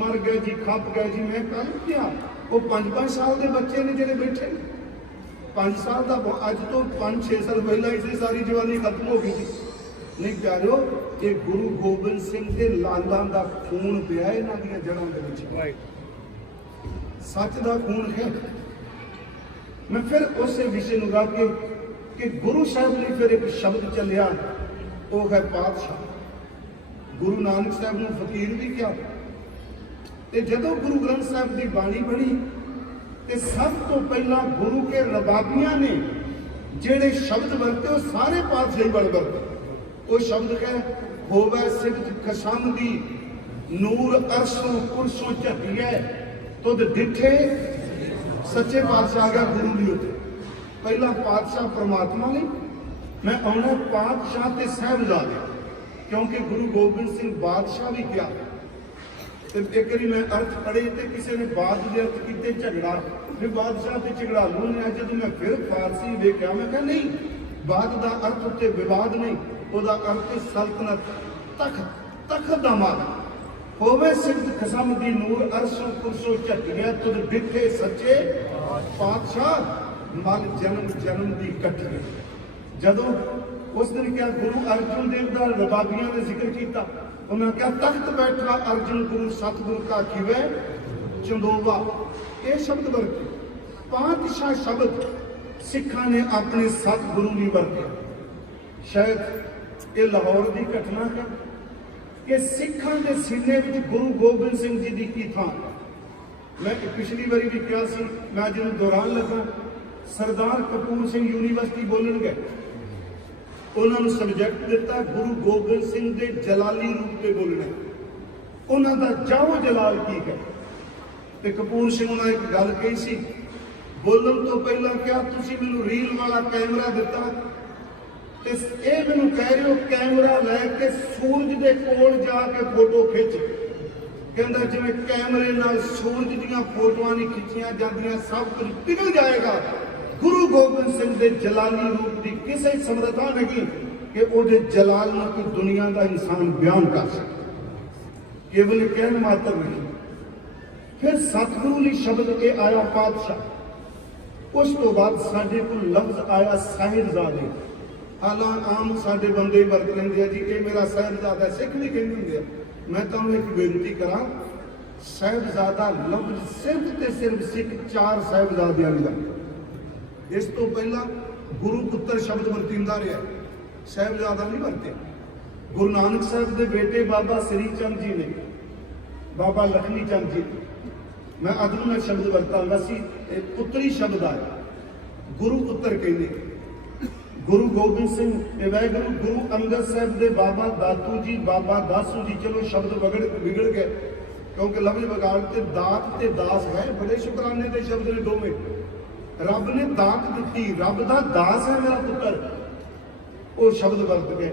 मर गए जी खप गए जी। मैं कल क्या वो 5-5 साल के बच्चे ने जिहड़े बैठे 5 साल का, अज तो 5-6 साल पहला इसी सारी जवानी खत्म हो गई थी। नहीं प्यारो ये गुरु गोबिंद सिंह के लालां दा खून पिया इन्हां दी जड़ां दे विच, सच दा खून है। मैं फिर उस विषय नूं रख के कि गुरु साहब ने फिर एक शब्द चलिया, वो है पातशाह। गुरु नानक साहब ने फकीर भी किया, ते जदों गुरु ग्रंथ साहब की बाणी बनी ते सब तो पहला गुरु के रबाबियां ने जेड़े शब्द वरते वो सारे पातशाही बड़ वरते। वो शब्द है होवे सिफत खसम दी नूर अरसों कुरसों झटिए तुद डिठे। सच्चे पातशाह गया गुरु नहीं होते, पहला पातशाह परमात्मा ने, मैं आना पातशाह ते साहिबजादे, क्योंकि गुरु गोबिंद सिंह बादशाह भी क्या। एक बार मैं अर्थ पढ़े तो किसी ने बाद के अर्थ किए झगड़ा, फिर बादशाह से झगड़ालू ने जो मैं फिर फारसी वेख्या मैं कहा नहीं, बाद का अर्थ उत्ते विवाद नहीं, वह अर्थ सल्तनत तख्त, तख्त का माल होवे सिद्ध खसम दी नूर अरसों कुरसों झटिया तुद डिठे सच्चे पातशाह मल जन्म जन्म की कट्ठी। जदों उस दिन क्या गुरु अर्जुन देव का रबाबियां ने जिक्र किया, उन्होंने क्या तख्त बैठा अर्जुन गुरु सतगुरु का खिवे चंदोवा। ये शब्द वरते पातशाह शब्द सिखा ने अपने सतगुरु नहीं वरते। शायद ये लाहौर की घटना है कि सिखा के सीने में गुरु गोबिंद सिंह जी की की थां। मैं पिछली बारी भी क्या सी, मैं जो दौरान लगा सरदार कपूर सिंह यूनिवर्सिटी बोलन गए, उन्होंने सबजैक्ट दिता गुरु गोबिंद सिंह के जलाली रूप से बोलना, उन्होंने जाओ जलाल की है। तो कपूर सिंह ने एक गल कही सी, बोलन तो पहला क्या तुसी मैनू रील वाला कैमरा दिता ते ये मैनू कह रहे हो कैमरा लैके सूरज के कोल जाके फोटो खिंच। कहता जिवें कैमरे नाल सूरज दीयां फोटोआं नहीं खिंचियां जांदियां, सब कुछ पिघल जाएगा। गुरु गोबिंद सिंह के जलाली रूप की किसी समर्था नहीं कि उहदे जलाल में कोई दुनिया का इंसान बयान कर सके, केवल कहन मात्र नहीं। फिर सतगुरु ली शब्द ये आया पातशाह, उस तो बाद साडे कोल लफ्ज आया साहिबजादे। हालांकि आम साडे बंदे वरत लेंदे जी ये मेरा साहिबजादा, सिख भी कहंदे हुंदे। मैं तुहानूं एक बेनती करा, साहिबजादा लफ्ज सिर्फ ते सिर्फ सिख 4 साहिबजादियां दा। इस तो पहला गुरु पुत्र शब्द वरतींदा रहा, साहिबजादा नहीं वरते। गुरु नानक साहब के बेटे बाबा श्री चंद जी ने, बाबा लखमी चंद जी, मैं अदू में शब्द वरतांगा सी, पुत्री शब्द आया, गुरु पुत्र कहते। गुरु गोबिंद सिंह वैगुरु गुरु अंगद साहब के बाबा दातू जी, बाबा दासू जी, चलो शब्द बिगड़ गए क्योंकि लफ्ज बगाड़ते दात ते दास है, बड़े शुकराने के शब्द ने दोवें। रब ने दात दी, रब का दास है मेरा पुत्र, वो शब्द वरत गए।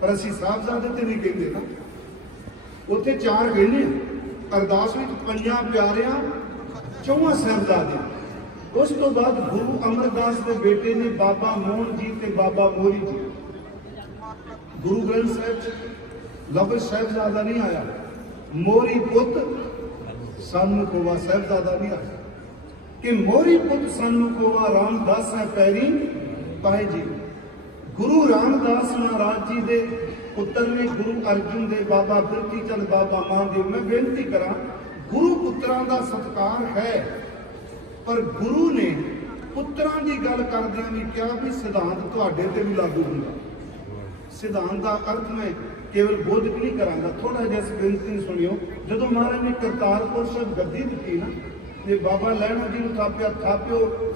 पर असी साहबजादे ते नहीं कहते ना, उत्थे 4 कहने अरदास में 5 प्यारियां 4 साहबजादे। उस तो बाद गुरु अमरदास के बेटे ने बाबा मोहन जी ते बाबा मोरी जी। गुरु ग्रंथ साहब लफ्ज साहबजादा नहीं आया, मोरी पुत सानू कोवा साहबजादा नहीं आया कि मोरी पुत सानू कोवा रामदास है पैरी पाए जी। गुरु रामदास महाराज जी के पुत्र ने गुरु अर्जुन दे बाबा बिरती चंद बाबा महादेव। मैं बेनती करा, गुरु पुत्रां दा सत्कार है, पर गुरु ने पुत्रां की गल करदियां भी क्या भी सिद्धांत तुहाडे ते भी लागू हुंदा। सिद्धांत का अर्थ मैं केवल बोधक नहीं करांगा, थोड़ा जिहा बेनती सुनियो। जदों महाराज ने करतारपुर साहिब गद्दी दित्ती ना, ते बाबा लैणा जी नूं थापिया,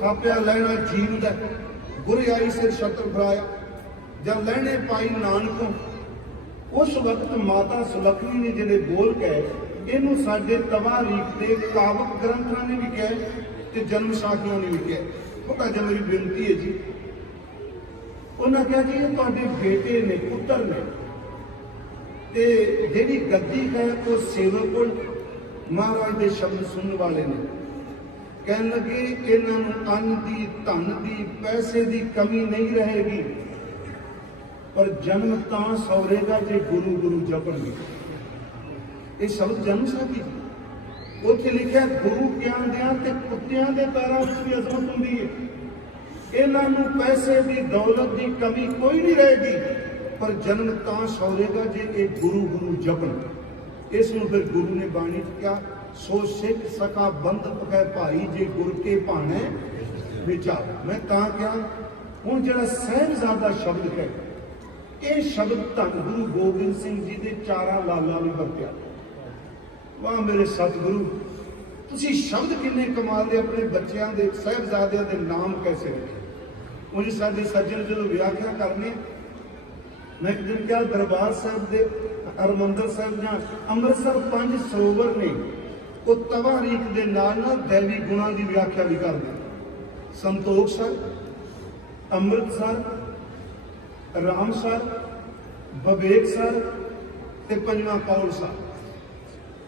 थापिया लैणा जीव दा, गुर आई सिर छत्र फराया। जब लहने पाई नानकों, उस वक्त माता सुलखनी ने जिहड़े बोल गए, इनू साडे तवारीख के कावक ग्रंथां ने भी कहे ते जन्म साखियां ने भी कहे। थोड़ा जिहा मेरी बेनती है जी, उन्हें कहा जी ये तुहाडे बेटे ने, पुत्र ने, ते जिहड़ी गद्दी है वो सेवक कोल महाराज के शब्द सुनने वाले ने। कहन लगे इन्हां नूं अन्न दी, धन दी, पैसे की कमी नहीं रहेगी, पर जन्म तां सौरेगा जे गुरु गुरु जपणगे। ये शब्द जन्म साखी उत्थे लिखिया गुरु ज्ञान दियां ते कुत्तियां दे पैरां विच भी अजमत हुंदी है। इन्हां नूं पैसे दी, दौलत की कमी कोई नहीं रहेगी, पर जन्म तां सौरेगा जे ये गुरु गुरु जपण। इस नूं फिर गुरु ने बाणी च क्या, सो सिख सका बंद पकै भाई, जे गुर के भाणे विचार। मैं तां क्या हुण जिहड़ा साहिबजादा शब्द है, ये शब्द धन गुरु गोबिंद सिंह जी के चारा लाला ने वरत्या। वाह मेरे सतगुरु, तुसी शब्द किन्ने कमाल दे अपने बच्चों के, साहिबजादियां दे नाम कैसे रखे। उन्हें साडे सज्जन जो व्याख्या करने, मैं एक दिन क्या दरबार साहब के हरमंदर साहब या अमृतसर 5 सरोवर ने, वो तवारीख के नाल दैवी गुणों की व्याख्या भी करते। संतोख सर, अमृतसर, रामसर, बबेक सर ते पंजवां कौल सर,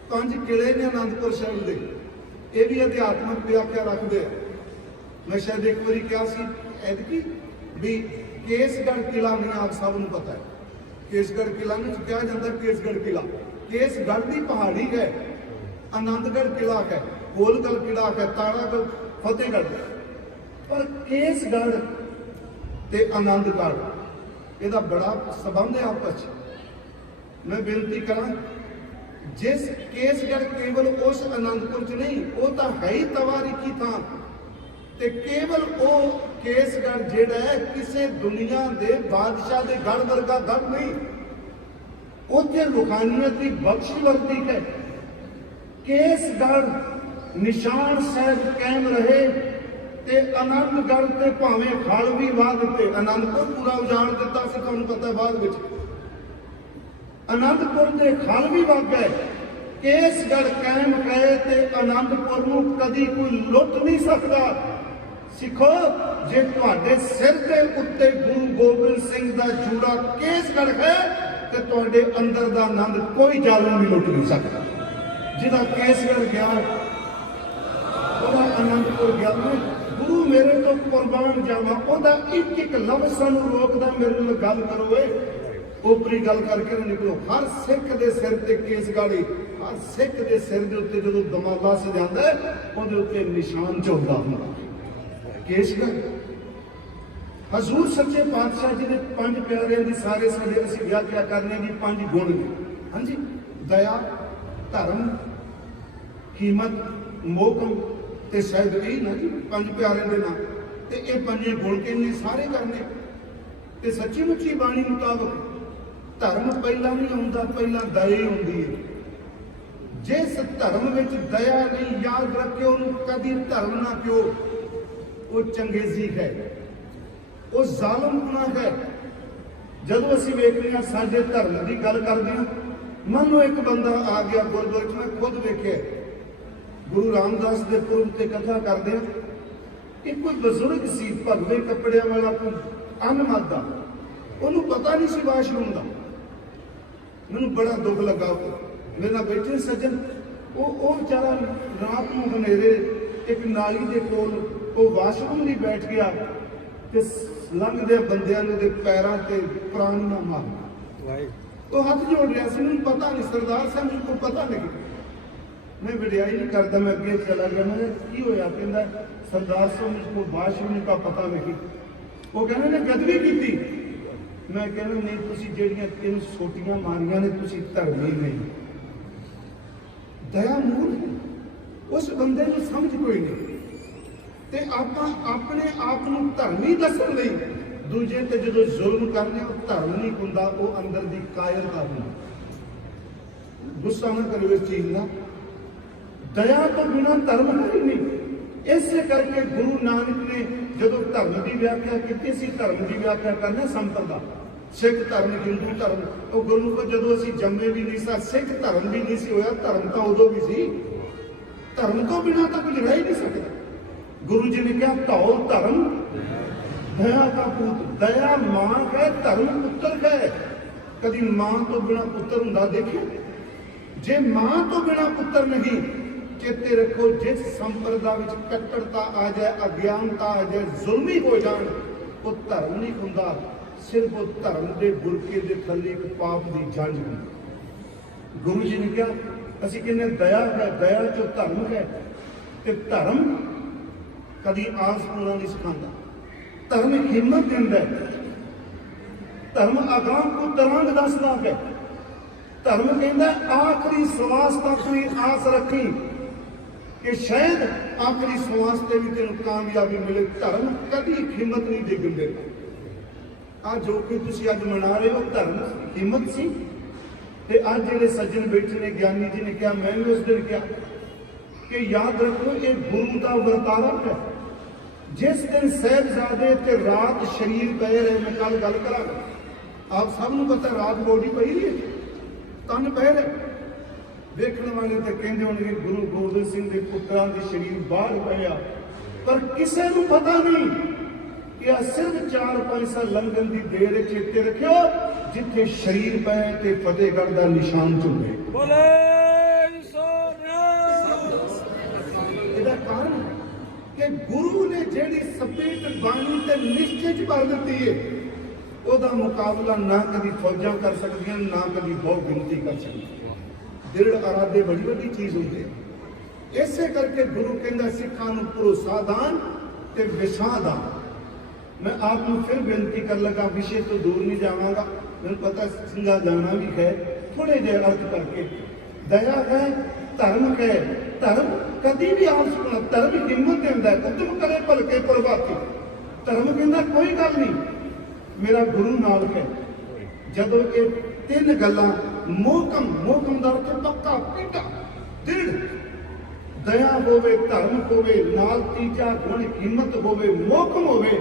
5 किले ने आनंदपुर शहर के, ये भी अध्यात्मक व्याख्या रखते हैं। मैं शायद एक बार क्या सी ऐतकी भी केसगढ़ किला नहीं, आप सबनों पता है केसगढ़ किला में कहा जाता है केसगढ़ किला। केसगढ़ की पहाड़ी है, आनंदगढ़ किला है, गोलगढ़ किला है, तारागढ़, फतेहगढ़, पर केसगढ़ ते आनंदगढ़ ਇਹਦਾ बड़ा संबंध है आपस। मैं बेनती करा, जिस केसगढ़ केवल उस आनंदपुर च नहीं, वो तो है ही तवारीखी थां, ते केवल वो केसगढ़ जिहड़ा है किसी दुनिया के बादशाह के गढ़ वर्गा गढ़ नहीं, उत्थे रुहानियत की बख्श वरती है। केसगढ़ निशान साहब कायम रहे ते आनंदगढ़ ते भावें खल भी वाह दिते, आनंदपुर पूरा उजाड़ दिता सी, तुहानूं पता बाद विच आनंदपुर के खल भी वग गए। केसगढ़ कायम रहे ते आनंदपुर नूं कदी कोई लुट नहीं सकता। सिखो, जे तुहाडे सिर के उत्ते गुरु गोबिंद सिंह दा जूड़ा केसगढ़ है ते तुहाडे अंदर दा आनंद कोई जालम भी लुट नहीं सकता। जिहदा केसगढ़ गया ओहदा आनंदपुर गया। गुरु मेरे तो कुर्बान जावा, ओहदा एक एक लफ्ज़ सानूं रोकदा, मेरे नाल गल करो, ओपरी गल करके ना निकलो। हर सिख के सिर ते केसगढ़, हर सिख के सिर के उत्ते जो दमाला सजांदा है, उहदे उत्ते निशान झुलदा हुंदा केसगढ़। हजूर सच्चे पातशाह जी के 5 प्यारिਆਂ की सारे साडे असीं व्याख्या करने की 5 गुण ने। हाँ जी, दया, धर्म, कीमत, मोहकम ते शायद यही ना जी 5 प्यारिਆਂ के नाम, ते ये 5 गुण किन्ने सारे करने ते सच्ची मुच्ची बाणी मुताबक धर्म पहला नहीं आउंदा, पहला दया ही आउंदी है। जिस धर्म में दया नहीं, याद रखियो कभी धर्म ना क्यों, वो चंगेजी है, वो जालम गुना है। जब असीं वेखते हैं साडे धर्म की गल करते हैं, मन लो एक बंदा आ गया गुरद्वारे, मैं खुद वेखे गुरु रामदास के पुरब से कथा करते हैं, एक कोई बजुर्ग सी भगवे कपड़िया वाला अनमत का, उन्होंने पता नहीं सी वाशरूम का। मैनू बड़ा दुख लगा, मेरे नाल बैठे सज्जन, वो बेचारा रात को हनेरे एक नाली के कोल वो वाशरूम नहीं बैठ गया, ते लंघदे बंदियां दे पैरां ते प्राण ना मार, वो हाथ जोड़ रहा सी। मैनू पता नहीं, सरदार साहब मुझको पता नहीं। मैं विड़ियाई नहीं करता, मैं अगे चला गया, मैंने की होया, कहता सरदार साहब मुझको वाशरूम का पता नहीं। वो कहने ने गदवी की, मैं कहना नहीं, तुसी जेड़ियां 3 सोटियां मारियां ने, तुसी धर्मी नहीं। दया मूल उस बंदे को समझ कोई नहीं, ते आपां अपने आप नूं धर्मी दस्सण लई दूजे ते जदों जुल्म करने, वो धर्म नहीं हुंदा, वो अंदर दी कायरता हुंदी। गुस्सा ना करो इस चीज का, दया तो बिना धर्म है ही नहीं। इस करके गुरु नानक ने जदों धर्म की व्याख्या की सी, धर्म की व्याख्या करना संप्रदा, सिख धर्म, हिंदू धर्म। और गुरु को जो असी जमे भी नहीं सा, सिख धर्म भी नहीं सी होया, धर्म तो उदों भी सी, धर्म तो बिना तो कुछ रह ही नहीं सकता। गुरु जी ने कहा धौ धर्म दया का पूत, दया मां है, धर्म पुत्र है। कभी मां तो बिना पुत्र हुंदा देखिए? जे मां तो बिना पुत्र नहीं, चेते रखो जिस संप्रदा विच कट्टरता आ जाए, अज्ञानता आ जाए, जुल्मी हो जाए, वो धर्म नहीं हुंदा, सिर्फ वो धर्म के बुरके के थले एक पाप की जंज हुंदी। गुरु जी ने कहा असीं कहने दया है, दया चो धर्म है, ते धर्म कभी आस पूरा नहीं सिखाता, धर्म हिम्मत दिंदा है, धर्म अगां को तरंग दसदा है, धर्म कहता आखिरी श्वास तक भी आस रखी कि शायद आखिरी श्वास से भी तेन कामयाबी मिले। धर्म कभी हिम्मत नहीं डिगन देता। आज जो कि तुम अज मना रहे हो धर्म हिम्मत सी, ते अज जेडे सज्जन बैठे ने, ज्ञानी जी ने कहा, मैं भी उस दिन कहा कि याद रखो ये गुरु का वर्तारा है। जिस दिन साहिबजादे ते रात शरीर पे रहे, मैं कल गल करा, आप सबनों पता रात बॉडी पई रही है, तन पै रहे, देखने वाले तो कहते होंगे गुरु गोबिंद सिंह के पुत्रां के शरीर बाहर पिया, पर किसी को पता नहीं कि सिर्फ 4-5 साल लंघन की देर। चेते रखियो जिथे शरीर पे ते फतेहगढ़ का निशान चुके। इसका कारण कि गुरु ने जेड़ी सपेट बाणी ते निश्चय च भर दी है, ਉਹਦਾ मुकाबला ना कभी फौजा कर सकदियां, ना कभी बहुत गिनती कर सकती। दृढ़ इरादे बड़ी बड़ी चीज होती है। इसे करके गुरु कहता सिखा भरोसा दान ते विछा दान। मैं आपको फिर बेनती कर लगा, विषय तो दूर नहीं जावांगा, मैंने पता सिंगा जाना भी है, थोड़े जे अर्थ करके। दया है, धर्म है, धर्म कभी भी आप सुना, धर्म हिम्मत देता है, तुम करे भलके प्रभाती। धर्म कहता कोई गल नहीं, मेरा गुरु नाल है। जदों ये 3 गल्लां मोहकम, मोहकम दा अर्थ पक्का, पीटा, दृढ़, दया होवे, धर्म होवे, नाल तीजा गुण हिम्मत होवे, मोहकम होवे,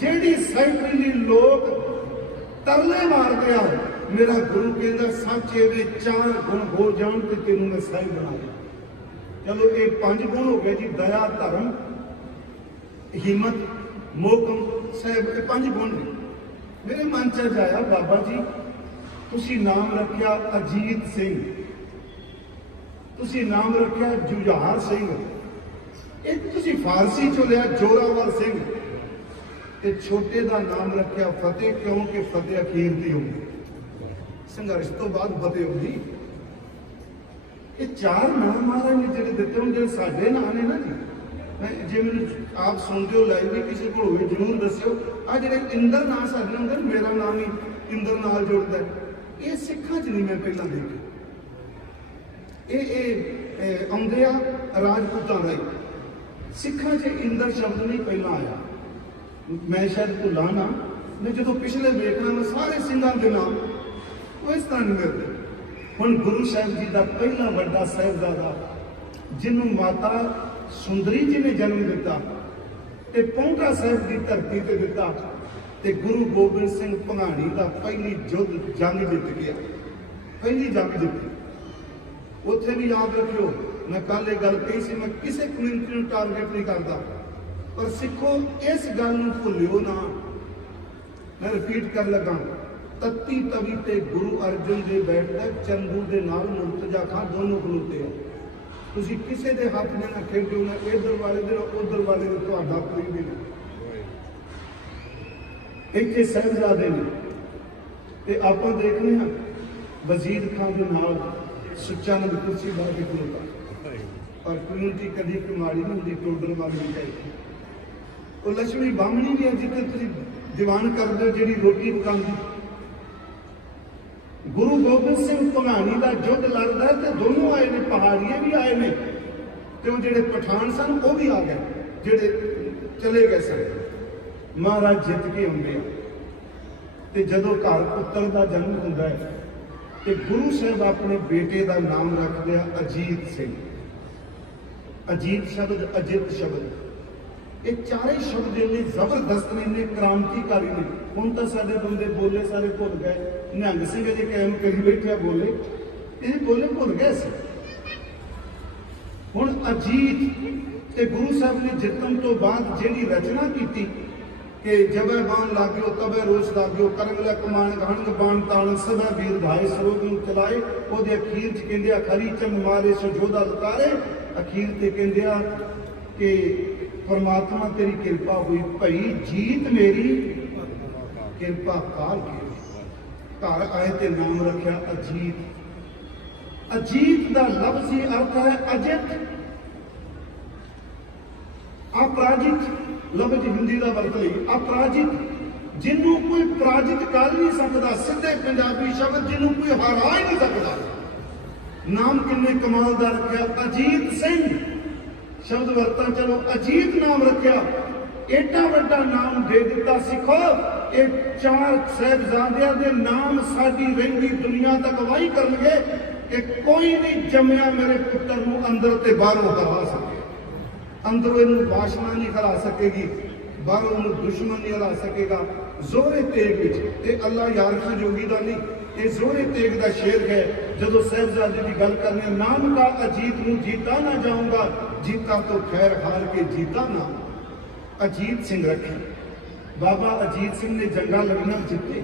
जेड़ी सैकड़ी लोग तरले मारदे आ, मेरा गुरु कहंदा सच ये 4 गुण हो जाण ते तैनूं मैं सही बना दे। चलो ये 5 गुण हो गए जी, दया, धर्म, हिम्मत, मोहकम, साहिब, ये 5 गुण ने। मेरे मन च आया बाबा जी तुसी नाम रखिया अजीत सिंह, तुसी नाम रखिया जुझार सिंह, एक तुसी फारसी चो लिया जोरावर सिंह, ते छोटे का नाम रखिया फतेह, क्योंकि फतेह अखीर की होगी, संघर्ष तो बाद फतेह होगी। ये 4 नाम महाराज ने जो दिते हो, जो साडे नाम ने ना जी, जे मैं आप सुनते हो लाइव भी किसी को होवे जरूर दस्यो। आ जो इंद्र नाम साडे होंगे, मेरा नाम ही इंद्र नाल जुड़ता है, ये सिखा च नहीं मैं पहला देखा। ये आउंदे आ राजपूतां दा, सिखा च इंद्र शब्द नहीं पहला आया। मैं शायद भुला ना, मैं जो पिछले देखना मैं सारे सिंघां दे नाम वो इस तरह नहीं मिलते। हुण गुरु साहिब जी का पहला वड्डा साहिबजादा जिन्होंने माता सुंदरी जी ने जन्म दिता ते पौंटा साहिब की धरती ते दिता, ते गुरु गोबिंद सिंह भंगाणी का पहली युद्ध जंग जित गया, पहली जंग जिती। उत्थे भी याद रखियो, मैं कल ये गल कही सी, मैं किसी कम्यूनिटी को टारगेट नहीं करता, पर सिखो इस गल नूं भुल्लियो ना। मैं रिपीट कर लगा, तत्ती तवी ते गुरु अर्जन दे बैठदा, चंदू दे नाल मुर्तजा खां दोनों खलोते हो। तुसी किसी के हाथ में ना खेडो, ना इधर वाले दे उधर वाले दे, तुहाडा कोई भी नहीं। इत्थे साहिबजादे ने ते आपां देखने हां वजीर खान दे नाल सुच्चानंद कुर्सी बा के खलोता, पर कम्यूनिटी कभी कोई माड़ी नहीं होंदी, टोडर वाली नहीं चाहिए। वो लक्ष्मी बामणी भी है जिथे तुसी दीवान करदे हो, जिहड़ी रोटी पकांदी। गुरु गोबिंद सिंह भंगाणी का युद्ध लड़ता है, तो दोनों आए ने, पहाड़िए भी आए ने, तो जो पठान सन वो भी आ गए, जेडे चले गए सन। महाराज जित के आते हैं, जदों घर पुत्र का जन्म होता है, तो गुरु साहब अपने बेटे का नाम रखते हैं अजीत सिंह। अजीत शब्द, अजित शब्द, ये चारे शब्द इन्ने जबरदस्त ने, इन्ने क्रांतिकारी ने। हुण तां साडे बंदे बोले सारे भुल गए। निहंग सिंह जे कायम करी बैठा बोले, ये बोले भुल गए सी। हुण अजीत ते गुरु साहब ने जितन तो बाद जिहड़ी रचना की कि जबै बाण लाग्यो तबै रोस लाग्यो, करंगला कमान घणग बाण ताण सबै वीर धाए सरोग नूं चलाए। ओहदे अखीर च कहंदे खरी चंद मारे सो जोधा लतारे। अखीर ते कहंदे कि परमात्मा तेरी किरपा हुई भई जीत मेरी किरपा काल के। घर आए ते नाम रखा अजीत। अजीत का लफ्जी अर्थ है अजित, अपराजित। लफ्ज हिंदी का वरत ली अपराजित, जिन्हों कोई पराजित कर नहीं सकता। सीधे पंजाबी शब्द जिन्हों कोई हरा ही नहीं सकता। नाम किन्ने कमाल का रखा अजीत सिंह शब्द वरता, चलो अजीत नाम रखा। एडा वड्डा नाम दे दिता सिखो। ये चार साहिबजादियां दे नाम साडी रहिंदी दुनिया तक वाही करनगे कि कोई नहीं जम्मिया मेरे पुत्र नूं अंदर ते बाहरों हरा सके। अंदरों इन्हू वासना नहीं हरा सकेगी, बाहरों इन्हू दुश्मन नहीं हरा सकेगा। जोरे तेग विच अल्लाह यार खां जोगी का नहीं, ये जोरे तेग का शेर है। जो साहिबजादे की गल करने, नाम का अजीत नूं जीता ना जाऊंगा, जीता तो खैर हार के जीता ना। अजीत सिंह रखे। बाबा अजीत सिंह ने जंगा लड़ना जिते।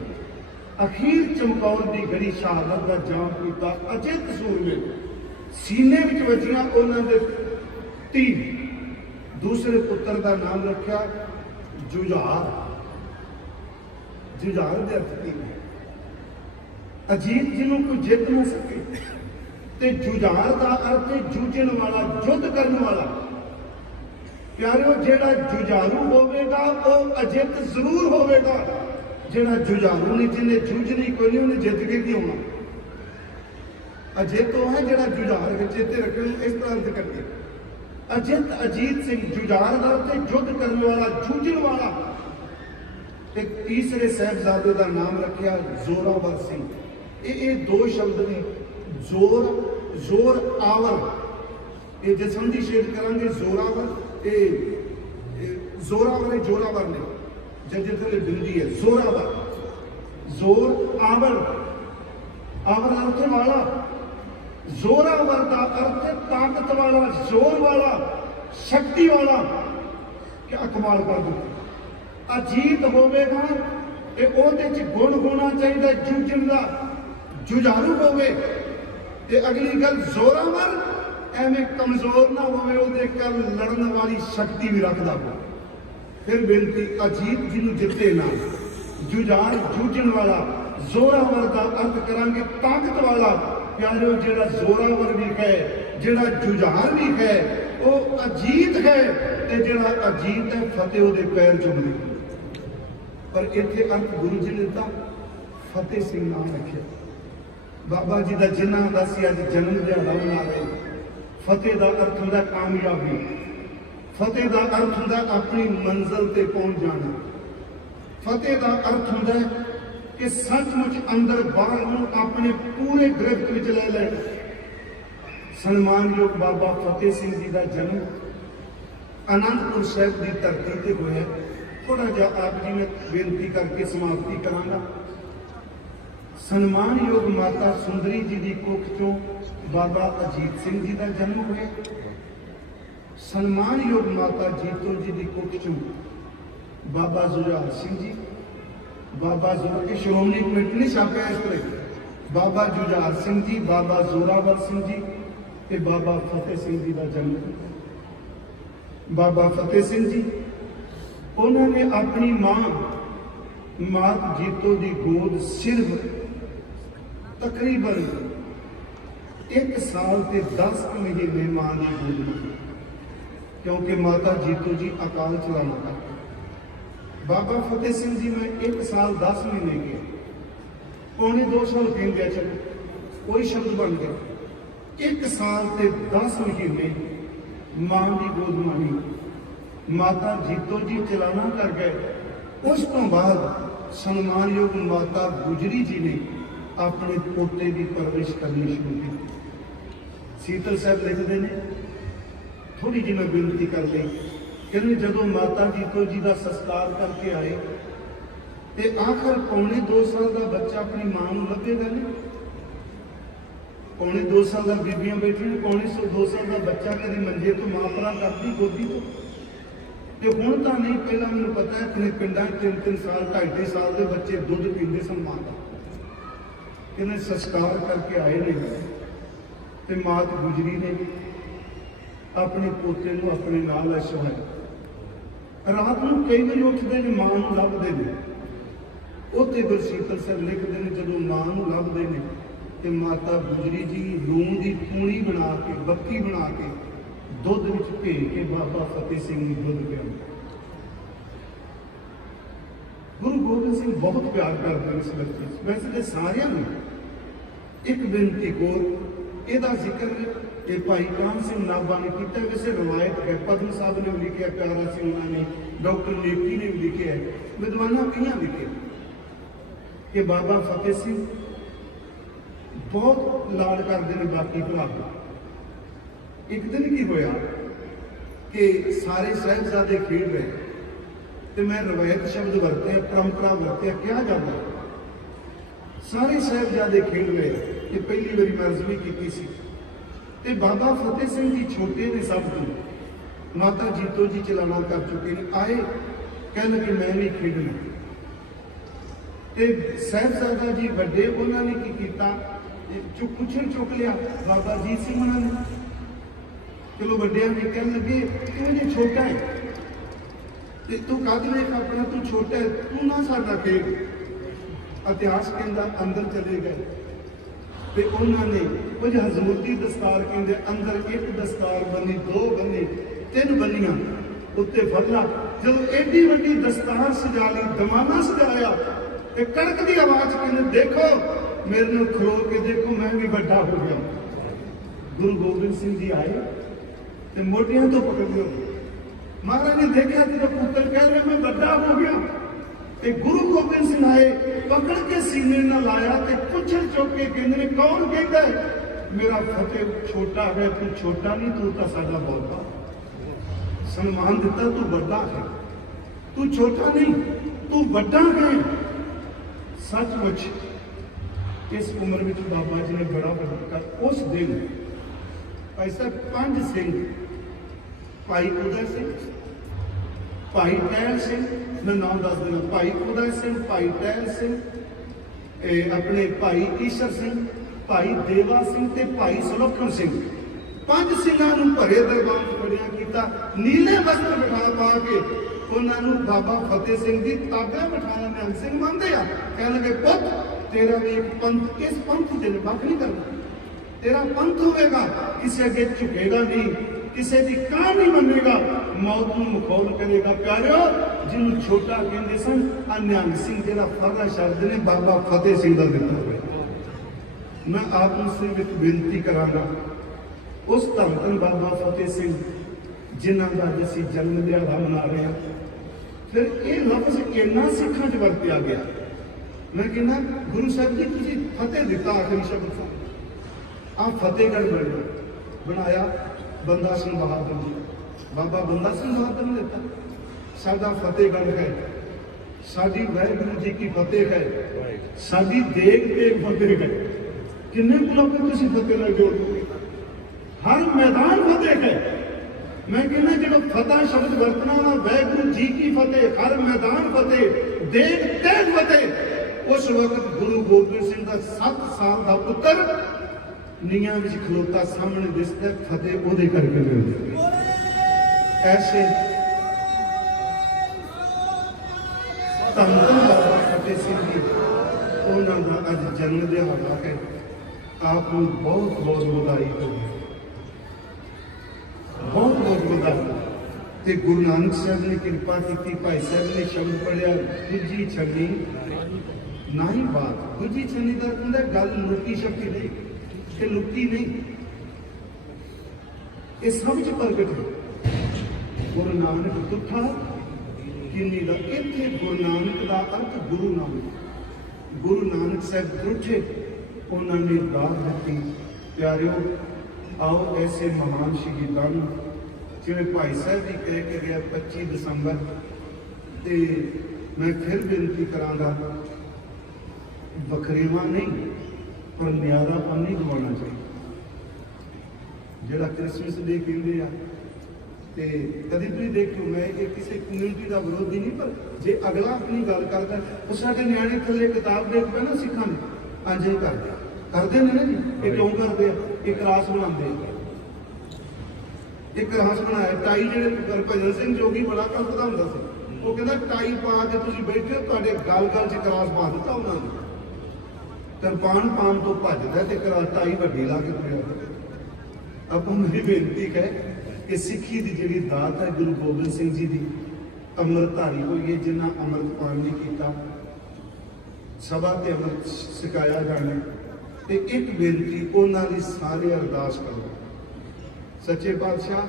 अखीर चमकौर की गड़ी शहादत का जाम किया। अजित सूरमे सीने विच वजियां उन्होंने तीर। दूसरे पुत्र का नाम रखा जुझार। जुझार के अर्थ की अजीत जिन्हों कोई जित ना सके, ते जुझार का अर्थ है जूझण वाला, युद्ध करने वाला। प्यारियों जेड़ा जुझारू होवेगा वो अजित जरूर होवेगा। जेड़ा जुझारू नहीं, जिन्हें जूझनी कोई नहीं, उन्हें जित के की होना। अजित वो है जेड़ा जुझार है। चेते रखने इस तरह अर्थ करके अजित अजीत सिंह जुझार का अर्थ युद्ध करने वाला, जूझण वाला। ते तीसरे साहिबजादे का नाम रखा जोरावर सिंह। ये दो शब्द ने, जोर जोर आवर। ये जे संधि छेद करांगे जोरावर, जोरावर जोरावर ने जजे थले बिंदी है जोरावर। जोर आवर, आवर अर्थ वाला। जोरावर का अर्थ ताकत वाला, जोर वाला, शक्ति वाला। क्या कमाल कर दो। अजीत होवेगा ते ओहदे च गुण होना चाहिए जूझण का। जुझारू होवे ते अगली गल जोरावर, एवें कमजोर ना होवे, ओहदे कल लड़न वाली शक्ति भी रखदा हो। फिर बेनती अजीत जिन्हों जिते ना। जुझार जूझण वाला, जोरावर का अर्थ करांगे ताकत वाला। प्यारो जेड़ा जोरावर भी है, जेड़ा जुझार भी है, वो अजीत है। ते जेड़ा अजीत है फतेह उहदे पैर चुमदी। पर इत्थे अर्थ गुरु जी ने दिता फतेह सिंह नाम रखे। बाबा जी का जिन्हों का अज जन्म दिहाड़ा मना रहे। फतेह का अर्थ होंदा कामयाबी। फतेह का अर्थ होंदा अपनी मंजिल ते पहुंच जाना। फतेह का अर्थ होंदा कि सचमुच अंदर बाहर नूं अपने पूरे गिरफ्त में ले लेना। सन्मानयोग बाबा फतेह सिंह जी का जन्म आनंदपुर साहिब की धरती पर होया। थोड़ा जहा आप जी मैं बेनती करके समाप्ति करांगा। सन्मानयोग माता सुंदरी जी की कुख चों बाबा अजीत सिंह जी का जन्म होया। सन्मानयोग माता जीतो जी की कुख चों बाबा जुझार सिंह जी, बाबा श्रोमणी कमेटी ने छापया इस तरह बाबा जुझार सिंह जी, बाबा जोरावर सिंह जी ते बाबा फतेह सिंह जी का जन्म। बाबा फतेह सिंह जी उन्होंने अपनी मात जीतो की गोद सिर्फ तकरीबन 1 साल ते 10 महीने मां की गोद में, क्योंकि माता जीतो जी अकाल चलाना था। बाबा फतेह सिंह जी में 1 साल 10 महीने के, पौने 2 साल कह गया, चलो कोई शब्द बन गया। 1 साल ते 10 महीने मां की गोद मानी। माता जीतो जी चलाना कर गए। उस तो बाद सन्मानयोग माता गुजरी जी ने अपने पोते की परवरिश करनी शुरू की। शीतल साहब लिखते हैं, थोड़ी जी मैं बेनती कर ली, कहते जदों माता जीतो जी का संस्कार करके आए तो आखिर पौने 2 साल का बच्चा अपनी मां को लभेगा नहीं। पौने 2 साल का बीबियां बैठी ने, पौने 2 साल का बच्चा कभी मंजे तो मां परा करती गोदी तो हूँ तो नहीं। पहला मैंने पता है अपने पिंडा 3-3 साल 2.5 साल के बच्चे दुध पीते सन मां का। कहने संस्कार करके आए ने तो मात गुजरी ने अपने पोते को अपने नाल सुहाया। रात को कई बार उठते हैं मां को लभते हैं, उत्ते गुरशीतल साहब लिखते हैं जो मां को लभते हैं तो माता गुजरी जी लूण की पूड़ी बना के बत्ती बना के दुध विच भेज के बाबा फतेह सिंह को दुध पिया। गुरु गोबिंद सिंह बहुत प्यार करते हैं इस बच्चे। वैसे तो सारिया एक बेनती होर यदा जिक्र ये भाई कान सिंह नाभा ने किया। वैसे रवायत है पद्म साहब ने भी लिखे, प्यारा सिंह उन्होंने, डॉक्टर नेकी ने भी लिखे है, विद्वाना कई लिखे कि बाबा फतेह सिंह बहुत लाड करते हैं बाकी भरा। एक दिन की होया कि सारे साहिबजादे खेड रहे तो मैं रवायत शब्द वरते, परंपरा वरत्या, क्या जाता सारे साहिबजादे खेड रहे। ये पहली बारी मैं अर्ज भी की सी ते बाबा फतेह सिंह जी छोटे ने सब को माता जीतो जी चलाना कर चुके हैं। आए कह लगे मैं भी खेडना ते साहिबजादा जी बड़े उन्होंने की किया पुछन चुक लिया बाबा जीत सिंह उन्होंने। चलो बड़िया ने कह लगे तू जो छोटा है तू कद लेख अपना, तू छोटा है, तू ना साडा खेड। इतिहास कहता अंदर चले गए तो उन्होंने कुछ हजूरती दस्तार कहते अंदर एक दस्तार बनी, 2 बनी, 3 बनिया उत्ते फरला। जब एडी वड्डी दस्तार सजा ली, दमाना सजाया तो कड़क की आवाज कहने देखो मेरे को खलो के देखो मैं भी बड़ा हो गया। गुरु गोबिंद सिंह जी आए तो मोटियां तो पकड़ लियो। महाराज ने देखा तेरा पुत्र कह रहे मैं बड़ा हो गया। ते गुरु गोबिंद सिंह आए पकड़ के सीने न लाया ते पुछड़ चुक के कहते कौन कहता है मेरा फतेह छोटा है, तू छोटा नहीं, तू तो साडा बहुता सम्मान दिता, तू बड़ा है, तू छोटा नहीं, तू बड़ा है। सचमुच इस उम्र में बाबा जी ने बड़ा बड़ा उस दिन ऐसा 5 सिंह भाई उदय सिंह, भाई टहल सिंह, मैं नाम दस देना, भाई उदय सिंह, भाई टहल सिंह, अपने भाई ईश्वर सिंह, भाई देवा सिंह ते भाई सुलक्षण सिंह, 5 सिंहां नूं भरे दरबार खड़िया किया। नीले वस्त्र बिठा पा के उन्होंने बाबा फतेह सिंह जी ताबे बिठाया। निहंग सिंह मंनते आ, कह लगे पुत तेरा भी एक पंथ, इस पंथ च वख नहीं करना, तेरा पंथ होगा, किसी अगे झुकेगा नहीं, किसी की कान नहीं मनेगा, मौत को मखौल करेगा। प्यारिओ जिन्होंने छोटा कहते सन निहंग सिंह जो फरला शब्द ने बाबा फतेह सिंह का दिता हुआ। मैं आप उनसे बेनती करांगा उस धन धन बाबा फतेह सिंह जिन्हों का अज असीं जन्म दिहाड़ा मना रहे हैं। फिर ये लफ्ज इन्ना सिखां च वरत्या गया। मैं कहना गुरु साहब जी तुसीं फतेह दिता आखिरी शब्द आ फतेहगढ़ बनाया बंदा सिंह बहादुर जी, बाबा बंदा सिंह बहादुर ने दिता। साडा फतेहगढ़ है, साडी वाहिगुरू जी की फतेह है, साडी देग देग फतेह है। किन्ने बुलावे तुसीं फतेह नाल जोड़ दोगे, हर मैदान फतेह है। मैं कहना जो फतेह शब्द वरतना ना वाहिगुरू जी की फतेह, हर मैदान फतेह, देग देग फतेह। उस वक्त गुरु गोबिंद सिंह का 7 साल का पुत्र नीया विच खलोता सामने दिसदा, फतेह ओदे करके मिलदी। ऐसे धन धन बाबा फतेह सिंह जी उन्हों का अज जन्म दिहाड़ा है। आप बहुत बहुत बधाई हो, बहुत बहुत बधाई। ते गुरु नानक साहब ने कृपा की, भाई साहब ने शब्द पढ़िया गुजी छनी ना ही बात। गुजी छनी का कहता गल लुकी छपी नहीं, ये लुकी नहीं, ये समझ प्रगट है। गुरु नानक दुखा किन्नी का इत्थे गुरु नानक का अर्थ गुरु नानक। गुरु नानक साहब दुखे उन्होंने दात दी। प्यारिओ आओ ऐसे महान शहीदां जिवें भाई साहब भी कह के गया 25 दसंबर, तो मैं फिर बेनती करांगा, वखरेवा नहीं पर न्यारापन नहीं गवाना चाहिए। जिहड़ा क्रिसमस डे कहते हैं, तो कभी तुम देखो, मैं ये किसी कम्यूनिटी का विरोधी नहीं, पर जे अगला अपनी गल करता वो साडे न्याणे थले किताब देख पे ना सिखां अंज ही करते हैं ना जी। ये क्यों करते हैं? ये क्रास बनाते, एक क्रास बनाया टाई, जो भजन सिंह जोगी बड़ा कल्पदा हुंदा सी, वो कहता टाई पा के तुसीं बैठे हो, तुहाडे गल गल च क्रास पा दिता उन्होंने, किरपान पान तो भजदा ते टाई वड्डी ला के तुरिया। अब मेरी बेनती है कि सिक्खी की जिहड़ी दात है गुरु गोबिंद सिंह जी की अमृतधारी होई है, जिन्हें अमृत पान नहीं किया, सभा ते अमृत सिखाया जाना, तो एक बेनती उन्होंने सारे अरदास करो, सच्चे पातशाह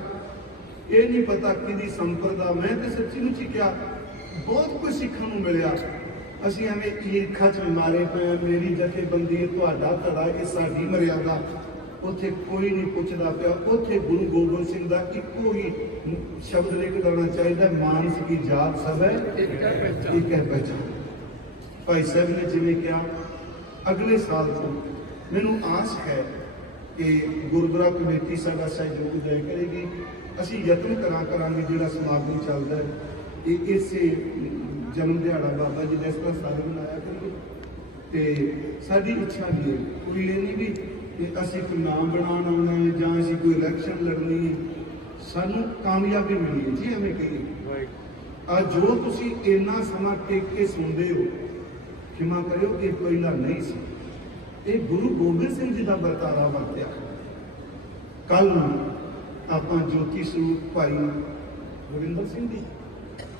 ये नहीं पता कि संप्रदा, मैं तो सच्ची मुची क्या बहुत कुछ सीखने को मिला। असीं एवें ईरखा च मारे पे, मेरी जथेबंदी तुहाडा धड़ा, ये साडी मर्यादा, उत्थे कोई नहीं पुछदा पिया। उत्थे गुरु गोबिंद सिंह का इको ही शब्द लिख देना चाहिए, मानस की जात सब है एक है पहचान। भाई साहब ने जिवें कहा, अगले साल तो मैनूं आस है कि गुरुद्वारा कमेटी साडा सहयोग दे करेगी। असीं यत्न करांगे जिहड़ा समागम चलदा है ये इसे जन्म दिहाड़ा बाबा जी ने इस तरह सारे मनाया करिए। तो साडी इच्छा भी है, कोई ये नहीं भी कि असीं कोई नाम बनाना आउणा है जां असीं कोई इलैक्शन लड़नी है, सानूं कामयाबी मिली है जी। एवें कहिए अज जो तुसीं इन्ना समा टेक के सुनदे हो, क्षमा करियो कि पहला नहीं सी। ये गुरु गोबिंद सिंह जी का बरतारा वरत्या। कल आप ज्योति स्वरूप भाई रविंदर सिंह जी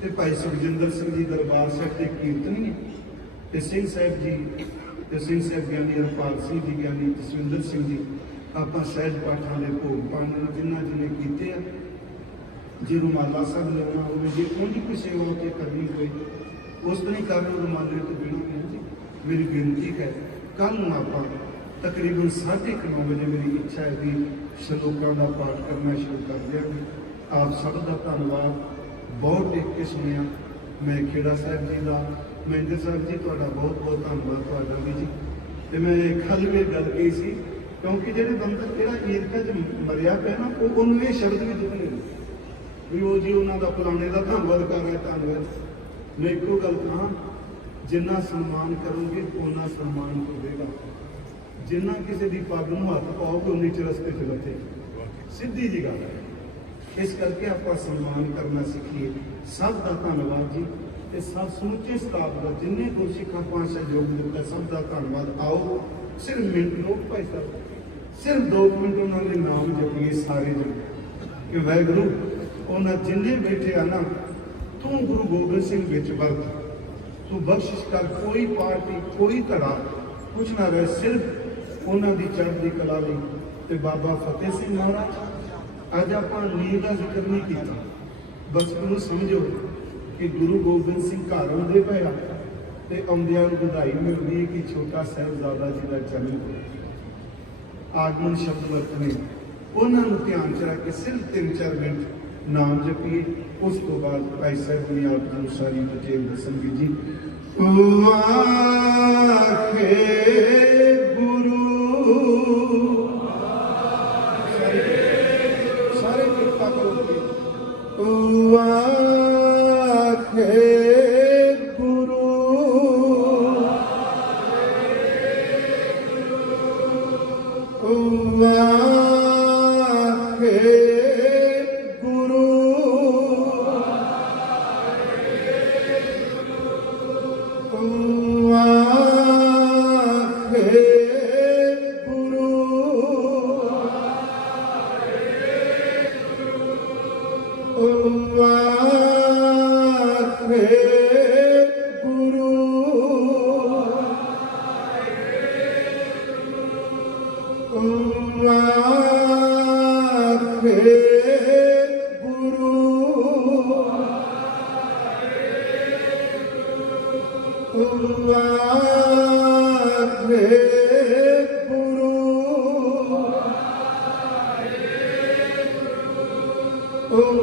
ते भाई सुखजिंदर सिंह जी दरबार साहब के कीर्तनी ते सिंह साहब जी ते सिंह साहब ज्ञानी हरपाल सिंह जी ज्ञानी जसविंदर सिंह जी आप सहज पाठा के भोग पाने जिन्हें जिन्हें किए हैं। जे रुमाला सब लिया हो, जे उंज कोई सेवा उत्ते करनी हो उस तरह कर लो, रुमाले तो बिना नहीं जी। मेरी बेनती है कल आप तकरीबन 9:30 बजे मेरी इच्छा है कि श्लोकों का पाठ करना शुरू कर देंगे। आप सब का धन्यवाद, बहुत टेक के सुनिया। मैं खेड़ा साहब जी का, महेंद्र साहब जी तुहाडा बहुत बहुत धन्यवाद तुहाडा भी जी। तो मैं कल भी गल कही सी, क्योंकि जो बंदा जो ईरखा च मरिया पे ना, वो उन्होंने ये शब्द भी दुखने भी वो जी उन्होंने फलाने का धन्यवाद कर रहा है, धन्यवाद। मैं एको गल कहा, जिन्ना सम्मान करोगे उन्ना सम्मान होगा, जिन्ना किसी की पग में हथ पाओगे उन्नी च रस्ते च लथे, सीधी जी गल है। इस करके आप सम्मान करना सीखिए। सब का धन्यवाद जी, ये सब समूचे स्टाफ का जिन्हें गुरसिखा पातशाह योग दिता, सब का धन्यवाद। आओ सिर्फ मिनट लो भाई साहब, सिर्फ 2 मिनट उन्होंने नाम जपीए सारे जन कि वाहगुरू उन्हें जिन्हें बैठे आ ना, तू गुरु गोबिंद सिंह विच वरत, तू बख्शिश कर, कोई पार्टी कोई धड़ा कुछ ना रहे, सिर्फ उन्होंने चढ़ती कला ली। तो बाबा फतेह सिंह महाराज अज आप नीर का जिक्र नहीं किया, बस उन्होंने समझो कि गुरु गोबिंद सिंह घर आते पे तो आउंदियां बधाई मिलती है कि छोटा साहिबजादा जी का जन्म होया। आगमन शब्द वरतने उन्होंने ध्यान च रख के सिर्फ 3-4 मिनट नाम जपीए। उस तो बाद भाई साहब ने आप सारी डिटेल दसेंगे जी। सारे कृपा करोगे Oh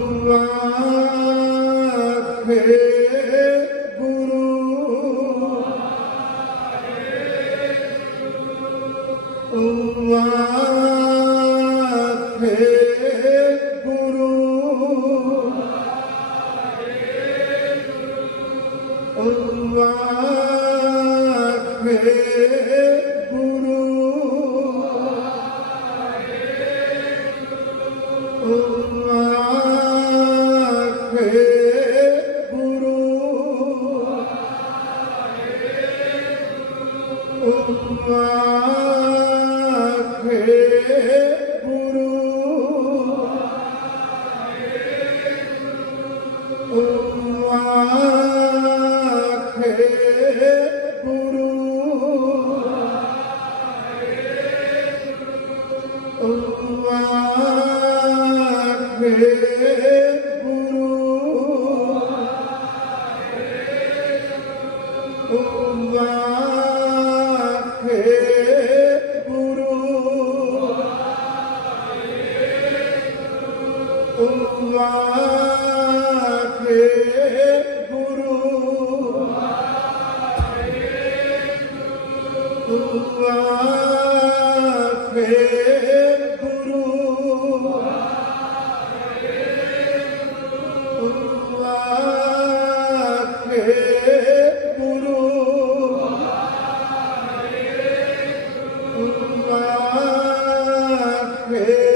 ਵਾਹਿਗੁਰੂ ਵਾਹਿਗੁਰੂ